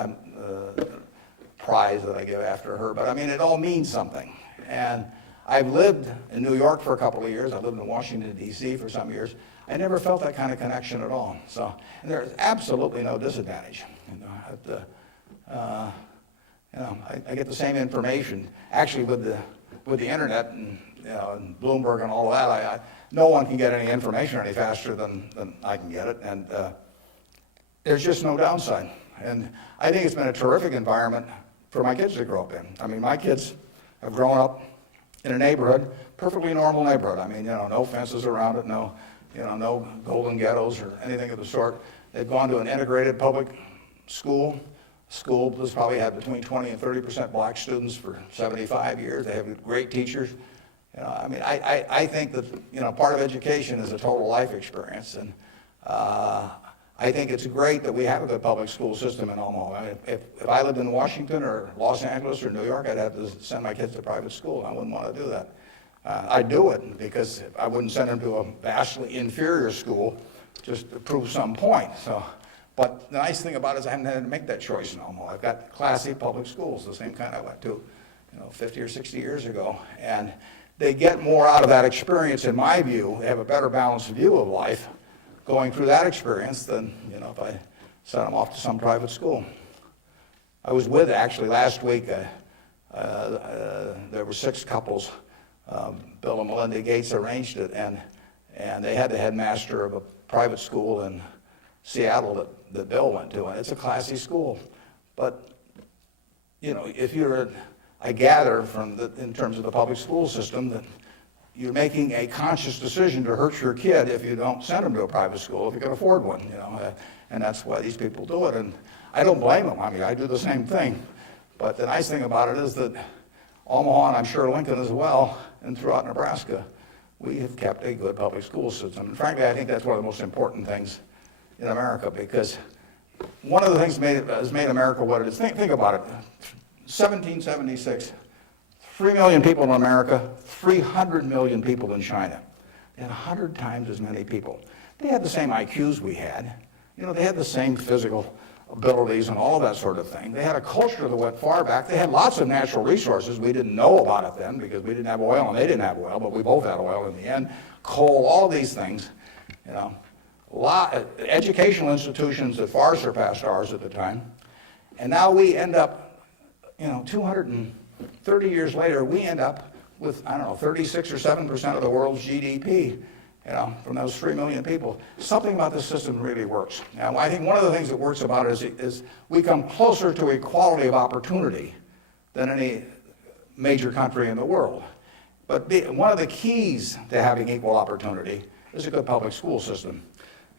prize that I give after her. But I mean, it all means something. And I've lived in New York for a couple of years. I lived in Washington, D.C. for some years. I never felt that kind of connection at all. So and there's absolutely no disadvantage. I get the same information. Actually, with the internet and Bloomberg and all of that, no one can get any information any faster than I can get it. And there's just no downside. And I think it's been a terrific environment for my kids to grow up in. I mean, my kids have grown up in a neighborhood, perfectly normal neighborhood. I mean, no fences around it, no golden ghettos or anything of the sort. They've gone to an integrated public school. School has probably had between 20 and 30% black students for 75 years. They have great teachers. I mean, I think that part of education is a total life experience, and I think it's great that we have a good public school system in Omaha. If I lived in Washington or Los Angeles or New York, I'd have to send my kids to private school. I wouldn't want to do that. I'd do it because I wouldn't send them to a vastly inferior school just to prove some point. But the nice thing about it is I haven't had to make that choice in Omaha. I've got classy public schools, the same kind I went to 50 or 60 years ago. And they get more out of that experience, in my view. They have a better balanced view of life going through that experience than if I sent them off to some private school. I was with, actually, last week, there were 6 couples. Bill and Melinda Gates arranged it, and they had the headmaster of a private school in Seattle that Bill went to, and it's a classy school. But, if I gather in terms of the public school system that you're making a conscious decision to hurt your kid if you don't send them to a private school if you can afford one, and that's why these people do it. And I don't blame them. I mean, I do the same thing. But the nice thing about it is that Omaha, and I'm sure Lincoln as well, and throughout Nebraska, we have kept a good public school system. And frankly, I think that's one of the most important things in America, because one of the things has made America what it is. Think about it. 1776, 3 million people in America, 300 million people in China. They had 100 times as many people. They had the same IQs we had. They had the same physical abilities and all of that sort of thing. They had a culture that went far back. They had lots of natural resources. We didn't know about it then because we didn't have oil and they didn't have oil, but we both had oil in the end. Coal, all of these things, educational institutions that far surpassed ours at the time. And now we end up, 230 years later, we end up with, 36 or 7% of the world's GDP, from those 3 million people. Something about this system really works. Now, I think one of the things that works about it is we come closer to equality of opportunity than any major country in the world. But one of the keys to having equal opportunity is a good public school system.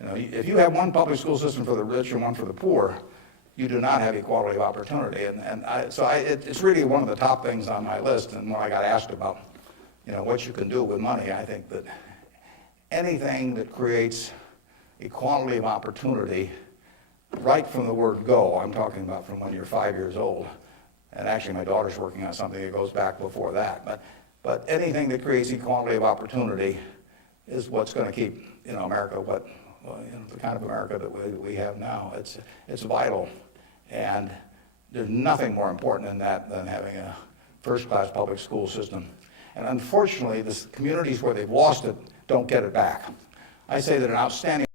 If you have one public school system for the rich and one for the poor, you do not have equality of opportunity. It's really one of the top things on my list. And when I got asked about, what you can do with money, I think that anything that creates equality of opportunity, right from the word go, I'm talking about from when you're 5 years old, and actually my daughter's working on something that goes back before that, but anything that creates equality of opportunity is what's going to keep, America the kind of America that we have now. It's vital, and there's nothing more important than that than having a first-class public school system. And unfortunately, the communities where they've lost it don't get it back. I say that an outstanding